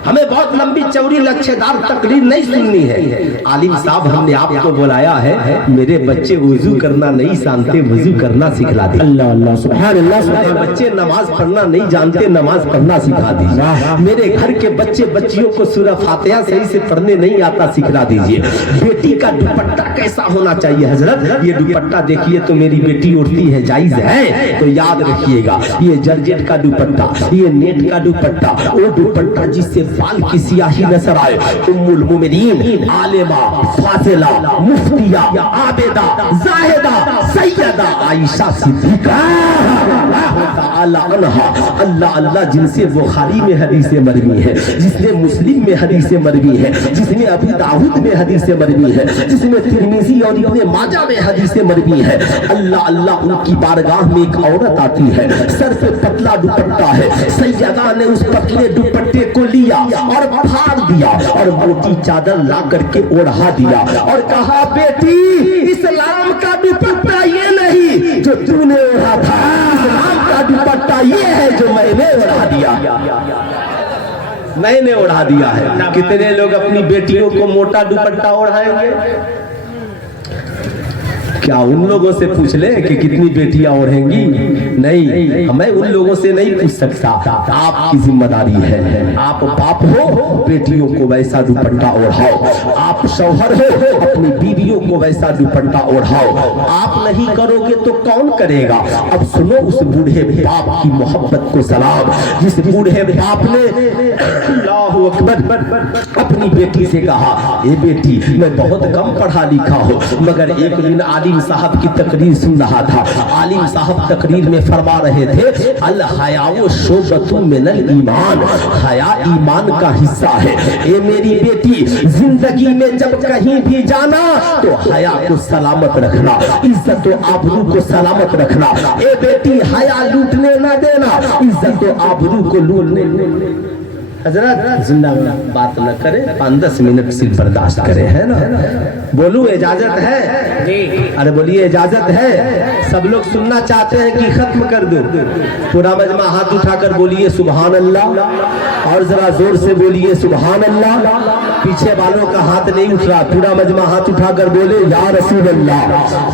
हमें बहुत लंबी चौड़ी लच्छेदार तकरीर नहीं सुननी है। आलिम साहब हमने आपको बुलाया है, मेरे बच्चे वुजू करना नहीं जानते, वुजू करना सिखला दीजिए। अल्लाह अल्लाह सुभान अल्लाह। मेरे बच्चे नमाज पढ़ना नहीं जानते, नमाज पढ़ना सिखा दीजिए। मेरे घर के बच्चे बच्चियों को सूरह फातिहा सही से पढ़ने नहीं आता, सिखला दीजिए। बेटी का दुपट्टा कैसा होना चाहिए हजरत, ये दुपट्टा देखिए तो मेरी बेटी उड़ती है, जायज है तो याद रखिएगा, ये जर्जेट का दुपट्टा, ये नेट का दुपट्टा, वो दुपट्टा जिससे बाल की सियाही नजर आए। उम्मुल मोमिनीन, आलिमा, फाजिला, मुफ्तिया, आबिदा, जाहिदा, सैयदा आयशा सिद्दीका अल्लाह अल्लाह, जिनसे बुखारी में हदीसें मरवी है, जिसने मुस्लिम में हदीसें मरवी है, जिसमें अबू दाऊद में हदीसें मरवी है, जिसमें तिरमिजी और इब्ने माजा में हदीसें मरवी है। अल्लाह अल्लाह, उनकी बारगाह में एक औरत आती है, सर पे पतला दुपट्टा है, सैयदा ने उस पतले दुपट्टे को लिया और फाड़ दिया और मोटी चादर ला करके ओढ़ा दिया और कहा, बेटी इस्लाम का दुपट्टा ये नहीं जो तूने ओढ़ा था, इस्लाम का दुपट्टा ये है जो मैंने ओढ़ा दिया, मैंने ओढ़ा दिया है। कितने लोग अपनी बेटियों को मोटा दुपट्टा ओढ़ाएंगे? क्या उन लोगों से पूछ ले कि कितनी बेटियां ओढ़ेंगी? नहीं, हमें उन लोगों से नहीं पूछ सकता, आपकी जिम्मेदारी है। आप बाप हो, बेटियों को वैसा दुपट्टा ओढ़ाओ। आप शौहर हो, अपनी बीवियों को वैसा दुपट्टा ओढ़ाओ। आप नहीं करोगे तो कौन करेगा? अब सुनो उस बूढ़े बाप की मोहब्बत को सलाम, जिस बूढ़े बाप ने अल्लाहु अकबर अपनी बेटी से कहा, ए बेटी मैं बहुत कम पढ़ा लिखा हूँ, मगर एक दिन आलिम साहब की तकरीर सुन रहा था। आलिम साहब तकरीर में फरमा रहे थे, अल हयाउ शोबतुम मिनल ईमान, हया ईमान का हिस्सा है। ए मेरी बेटी, जिंदगी में जब कहीं भी जाना तो हया को सलामत रखना, इज्जत और आबरू को सलामत रखना। ए बेटी, हया लूटने ना देना, इज्जत और आबरू को लूटने। हजरत जिंदा बात न करे, 5-10 मिनट सिर्फ बर्दाश्त करे, है ना? बोलू इजाजत है? अरे बोलिए इजाजत है? सब लोग सुनना चाहते हैं कि खत्म कर दो? पूरा मजमा हाथ उठाकर बोलिए सुभान अल्लाह, और जरा जोर से बोलिए सुभान अल्लाह। पीछे वालों का हाथ नहीं उठ रहा, पूरा मजमा हाथ उठाकर बोले या रसूल अल्लाह।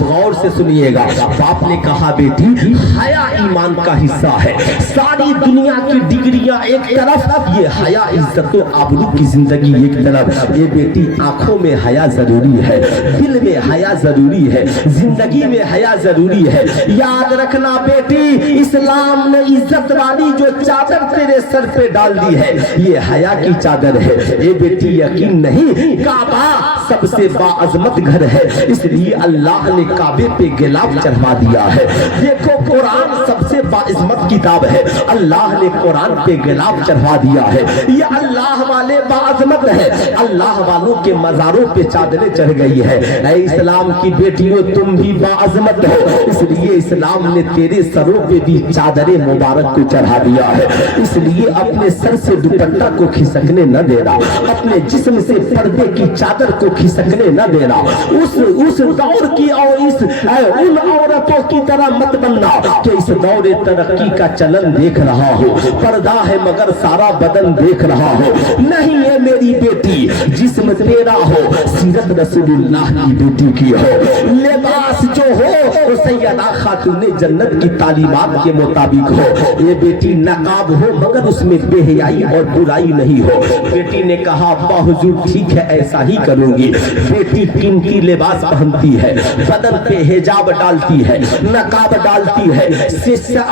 गौर से सुनिएगा, बाप ने कहा, बेटी हया ईमान का हिस्सा है। सारी दुनिया की डिग्रियां एक तरफ, ये हया इज्जत और आबरू की जिंदगी एक तरफ। ये बेटी, आंखों में हया जरूरी है, दिल में हया जरूरी है, जिंदगी में हया जरूरी है। याद रखना बेटी, इस्लाम ने इज्जत वाली जो चादर तेरे सर पे डाल दी है, ये हया की चादर है। ये बेटी, यकीन नहीं, काबा सबसे बाअज़मत घर है, इसलिए अल्लाह ने काबे पे गिलाफ चढ़वा दिया है। देखो, कुरान सबसे बाइज्जत किताब है, अल्लाह ने कुरान पे गिलाफ चढ़वा दिया है। ये अल्लाह वाले बाअज़मत है, अल्लाह वालों के मज़ारों पे चादरें चढ़ गई है। ऐ इस्लाम की बेटियों, तुम भी बाअज़मत हो, इसलिए इस्लाम ने तेरे सरों पे भी चादरें मुबारक को चढ़ा दिया है। इसलिए अपने सर से दुपट्टा को खिसकने न देना, अपने जिस्म से पर्दे की चादर को खिसकने न देना। उस दौर की और उन औरतों की तरह मत बनना कि इस दौर तरक्की का चलन देख रहा हो, पर्दा है मगर सारा बदन देख रहा हो। नहीं है मेरी बेटी, जिस्म तेरा हो, सीरत रसूलुल्लाह की बेटी की हो, लिबास जो हो वो सैयदा खातूने जन्नत की तालीमात के मुताबिक हो। ये बेटी नकाब हो मगर उसमें बेहयाई अच्छाई और बुराई नहीं हो। बेटी ने कहा अब्बा हुजूर ठीक है ऐसा ही करूंगी। बेटी कीमती लिबास पहनती है, बदन पे हिजाब डालती है, नकाब डालती है,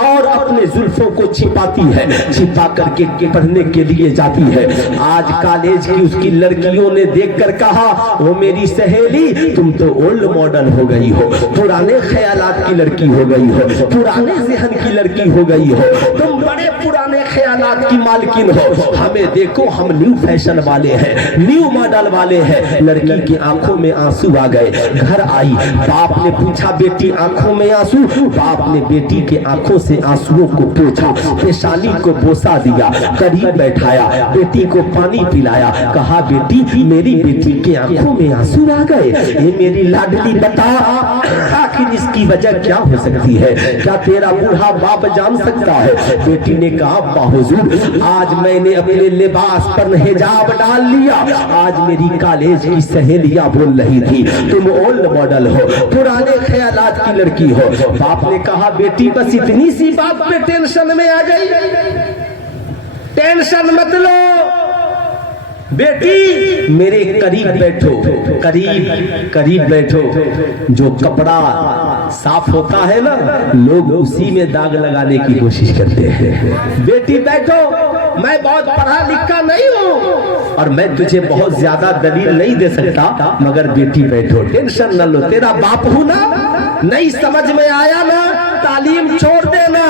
और अपने जुल्फों को छिपाती है, छिपा करके पढ़ने के लिए जाती है। आज कॉलेज की उसकी लड़कियों ने देखकर कहा वो मेरी सहेली तुम तो ओल्ड मॉडल हो गई हो, पुराने ख्यालात की लड़की हो गई हो, पुराने ज़हन की लड़की हो गई हो, तुम बड़े पुराने ख्यालात की मालकिन हो। हमें देखो हम न्यू फैशन वाले हैं, न्यू मॉडल वाले हैं। लड़की की आंखों में आंसू आ गए। घर आई, बाप ने पूछा बेटी आंखों में आंसू? बाप ने बेटी के आंखों से आंसुओं को पोंछा, पेशानी को बोसा दिया, करीब बैठाया, बेटी को पानी पिलाया, कहा बेटी मेरी बेटी के आंखों में आंसू आ गए, ये मेरी लाडली बता आखिर इसकी वजह क्या हो सकती है, क्या तेरा बूढ़ा बाप जान सकता है? बेटी ने कहा अब्बा हुजूर आज मैंने अपने लिबास पर हिजाब डाल लिया, आज मेरी कॉलेज की सहेलियां बोल रही थी तुम ओल्ड मॉडल हो, पुराने ख्यालात की लड़की हो। बाप ने कहा बेटी बस इतनी सी बात पे टेंशन में आ गई, टेंशन मत लो बेटी, मेरे करीब बैठो, करीब बैठो। जो कपड़ा साफ होता है ना लोग उसी में दाग लगाने की कोशिश करते हैं। बेटी बैठो, मैं बहुत पढ़ा लिखा नहीं हूँ और मैं तुझे बहुत ज्यादा दलील नहीं दे सकता, मगर बेटी बैठो, टेंशन न लो, तेरा बाप हूँ ना, नहीं समझ में आया ना तालीम छोड़ देना,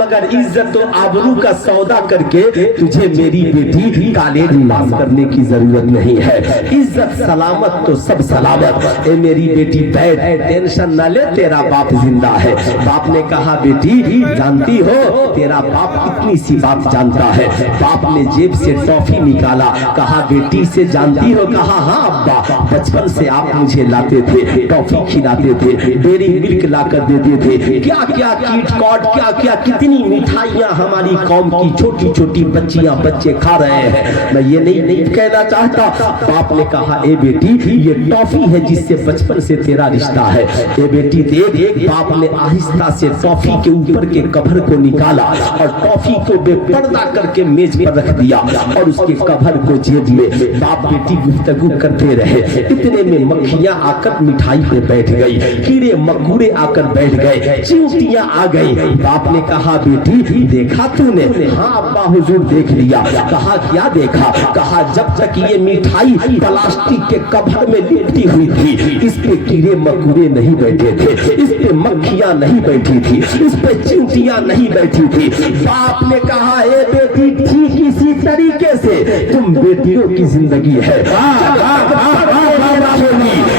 मगर इज्जत तो आबरू का सौदा करके तुझे मेरी बेटी कॉलेज पास करने की जरूरत नहीं है। इज्जत सलामत तो सब सलामत। ए मेरी बेटी बैठ, टेंशन न ले, तेरा बाप जिंदा है। बाप ने कहा बेटी जानती हो तेरा बाप कितनी सी बात जानता है। बाप ने जेब से टॉफी निकाला, कहा बेटी से जानती हो? कहा हाँ अब्बा, बचपन से आप मुझे लाते थे, टॉफी खिलाते थे, डेयरी मिल्क लाकर देते थे, क्या क्या कीट कॉट, क्या क्या कितनी मिठाइयां हमारी कौम की छोटी छोटी बच्चियां बच्चे खा रहे हैं। मैं ये नहीं कहना चाहता। बाप ने कहा ए बेटी ये टॉफी है जिससे बचपन से तेरा रिश्ता है, ए बेटी देख। बाप ने आहिस्ता से टॉफी के ऊपर के कवर को निकाला और टॉफी को बेपर्दा करके मेज पर रख दिया और उसके कवर को जेब में। बाप बेटी गुफ्तगू करते रहे, इतने में मक्खियां आकर मिठाई पे बैठ गई, कीड़े मकोड़े आकर बैठ गए, चींटियां आ गई। बाप ने कहा बेटी देखा तूने? हाँ अब्बा हुजूर देख लिया। कहा क्या देखा? कहा जब तक ये मिठाई प्लास्टिक के कवर में लिपटी हुई थी इस पे कीड़े मकोड़े नहीं बैठे थे, इस पे मक्खियां नहीं बैठी थी, इस पे चींटियां नहीं बैठी थी। बाप ने कहा ए बेटी ठीक इसी तरीके से तुम बेटियों की जिंदगी है,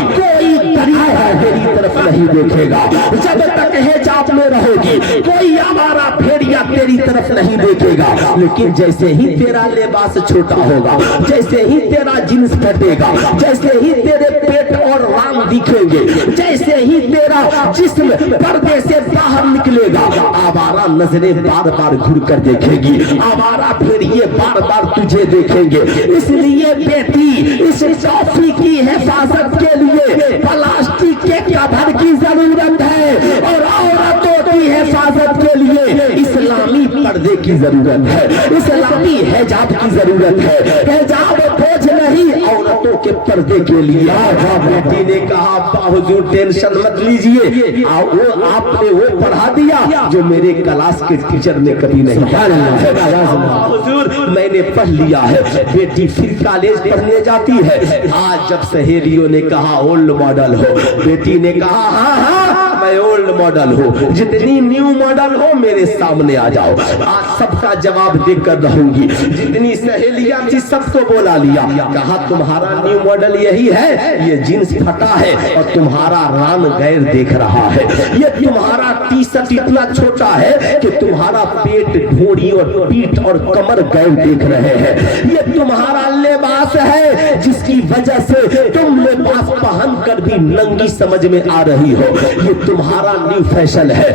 कोई तरीका तेरी तरफ नहीं देखेगा, जब तक हिजाब में रहोगी कोई हमारा भेड़िया तेरी तरफ नहीं देखेगा। लेकिन जैसे ही तेरा लिबास छोटा होगा, जैसे ही तेरा जींस फटेगा, जैसे ही तेरे पेट और राम दिखेंगे, जैसे ही तेरा जिस्म पर्दे से बाहर निकलेगा, आवारा नजरें बार बार घूर कर देखेगी, आवारा भेड़िए बार बार तुझे देखेंगे। इसलिए बेटी इस टॉफी की हिफाजत के लिए प्लास्टिक के कवर की जरूरत है और औरतों की हिफाजत के लिए इस्लामी पर्दे की जरूरत है, इस्लामी हिजाब की जरूरत है। हिजाब बोझ नहीं, औरतों के पर्दे के लिए। बेटी ने कहा अब्बा हुजूर टेंशन मत लीजिए, वो आपने वो पढ़ा दिया जो मेरे क्लास के टीचर ने कभी नहीं पढ़ाया। हुजूर मैंने पढ़ लिया है। बेटी फिर कॉलेज पढ़ने जाती है। आज जब सहेलियों ने कहा ओल्ड मॉडल हो, बेटी ने कहा हाँ हाँ मैं ओल्ड मॉडल हूँ, जितनी न्यू मॉडल हो मेरे सामने आ जाओ, आज सबका जवाब देकर रहूंगी। जितनी सहेलियां थी सबको बोला लिया, कहा तुम्हारा न्यू मॉडल यही है, ये जींस फटा है और तुम्हारा रान गैर देख रहा है, ये तुम्हारा टी शर्ट इतना छोटा है कि तुम्हारा पेट ढोड़ी और पीठ और कमर गैर देख रहे हैं, ये तुम्हारा लिबास है जिसकी वजह से तुम लिबास पहन कर भी नंगी समझ में आ रही हो, ये तुम्हारा न्यू फैशन है।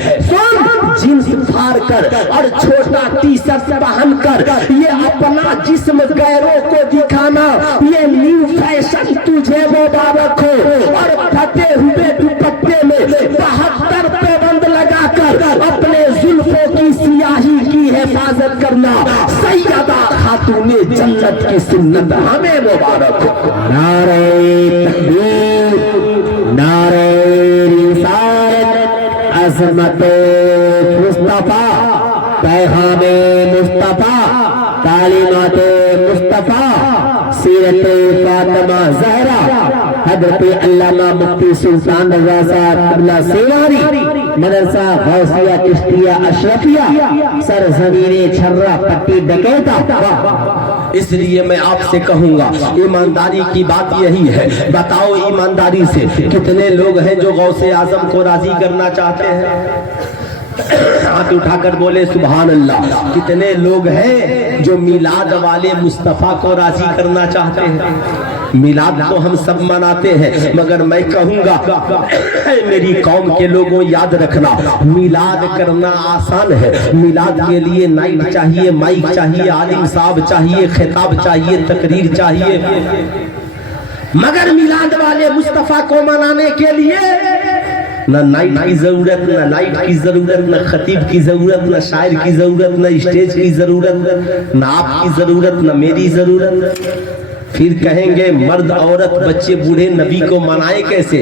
जींस फाड़ कर और छोटा टी शर्ट पहन कर ये अपना जिस्म गैरों को दिखाना, ये न्यू फैशन तुझे मुबारक हो। और फटे हुए दुपट्टे में 72 पैबंद लगाकर अपने जुल्फों की सियाही की हिफाजत करना, सैयदा खातून की सुन्नत हमें मुबारक हो। नारे तकबीर, नारे रिसालत, अज़मत मुस्तफा, पैगामे मुस्तफा, तालीमात मुस्तफा, सीरत फातिमा ज़हरा, हज़रत अल्लामा मुफ्ती सुल्तान रज़ा साहब क़िबला सेवारी, मदरसा गौसिया चिश्तिया अशरफिया, सरज़मीने छर्रा पट्टी डकैता। इसलिए मैं आपसे कहूंगा, ईमानदारी की बात यही है। बताओ ईमानदारी से कितने लोग हैं जो गौसे आजम को राजी करना चाहते हैं? हाथ उठाकर बोले सुभान अल्लाह। कितने लोग हैं जो मिलाद वाले मुस्तफा को राजी करना चाहते हैं? मिलाद तो हम सब मनाते हैं, मगर मैं कहूंगा मेरी कौम के लोगों, याद रखना, मिलाद करना आसान है। मिलाद के लिए नाइट चाहिए, माइक चाहिए, आलिम साहब चाहिए, खिताब चाहिए, तकरीर चाहिए, मगर मिलाद वाले मुस्तफा को मनाने के लिए न नाइट की जरूरत, न लाइट की जरूरत, न खतीब की जरूरत, न शायर की जरूरत, न स्टेज की जरूरत, न आपकी जरूरत, न मेरी जरूरत। फिर कहेंगे मर्द औरत बच्चे बूढ़े नबी को मनाए कैसे?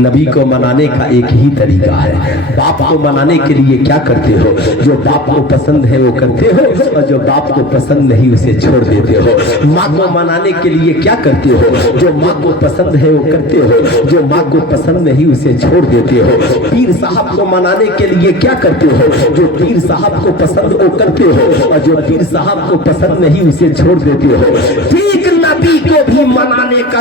नबी को मनाने का एक ही तरीका है। बाप को मनाने के लिए क्या करते हो? जो बाप को पसंद है वो करते हो, और जो बाप को पसंद नहीं उसे छोड़ देते हो। माँ को मनाने के लिए क्या करते हो? जो माँ को पसंद है वो करते हो, जो माँ को पसंद नहीं उसे छोड़ देते हो। पीर साहब को मनाने के लिए क्या करते हो? जो पीर साहब को पसंद वो करते हो, और जो पीर साहब को पसंद नहीं उसे छोड़ देते हो। ठीक नबी को भी मनाने का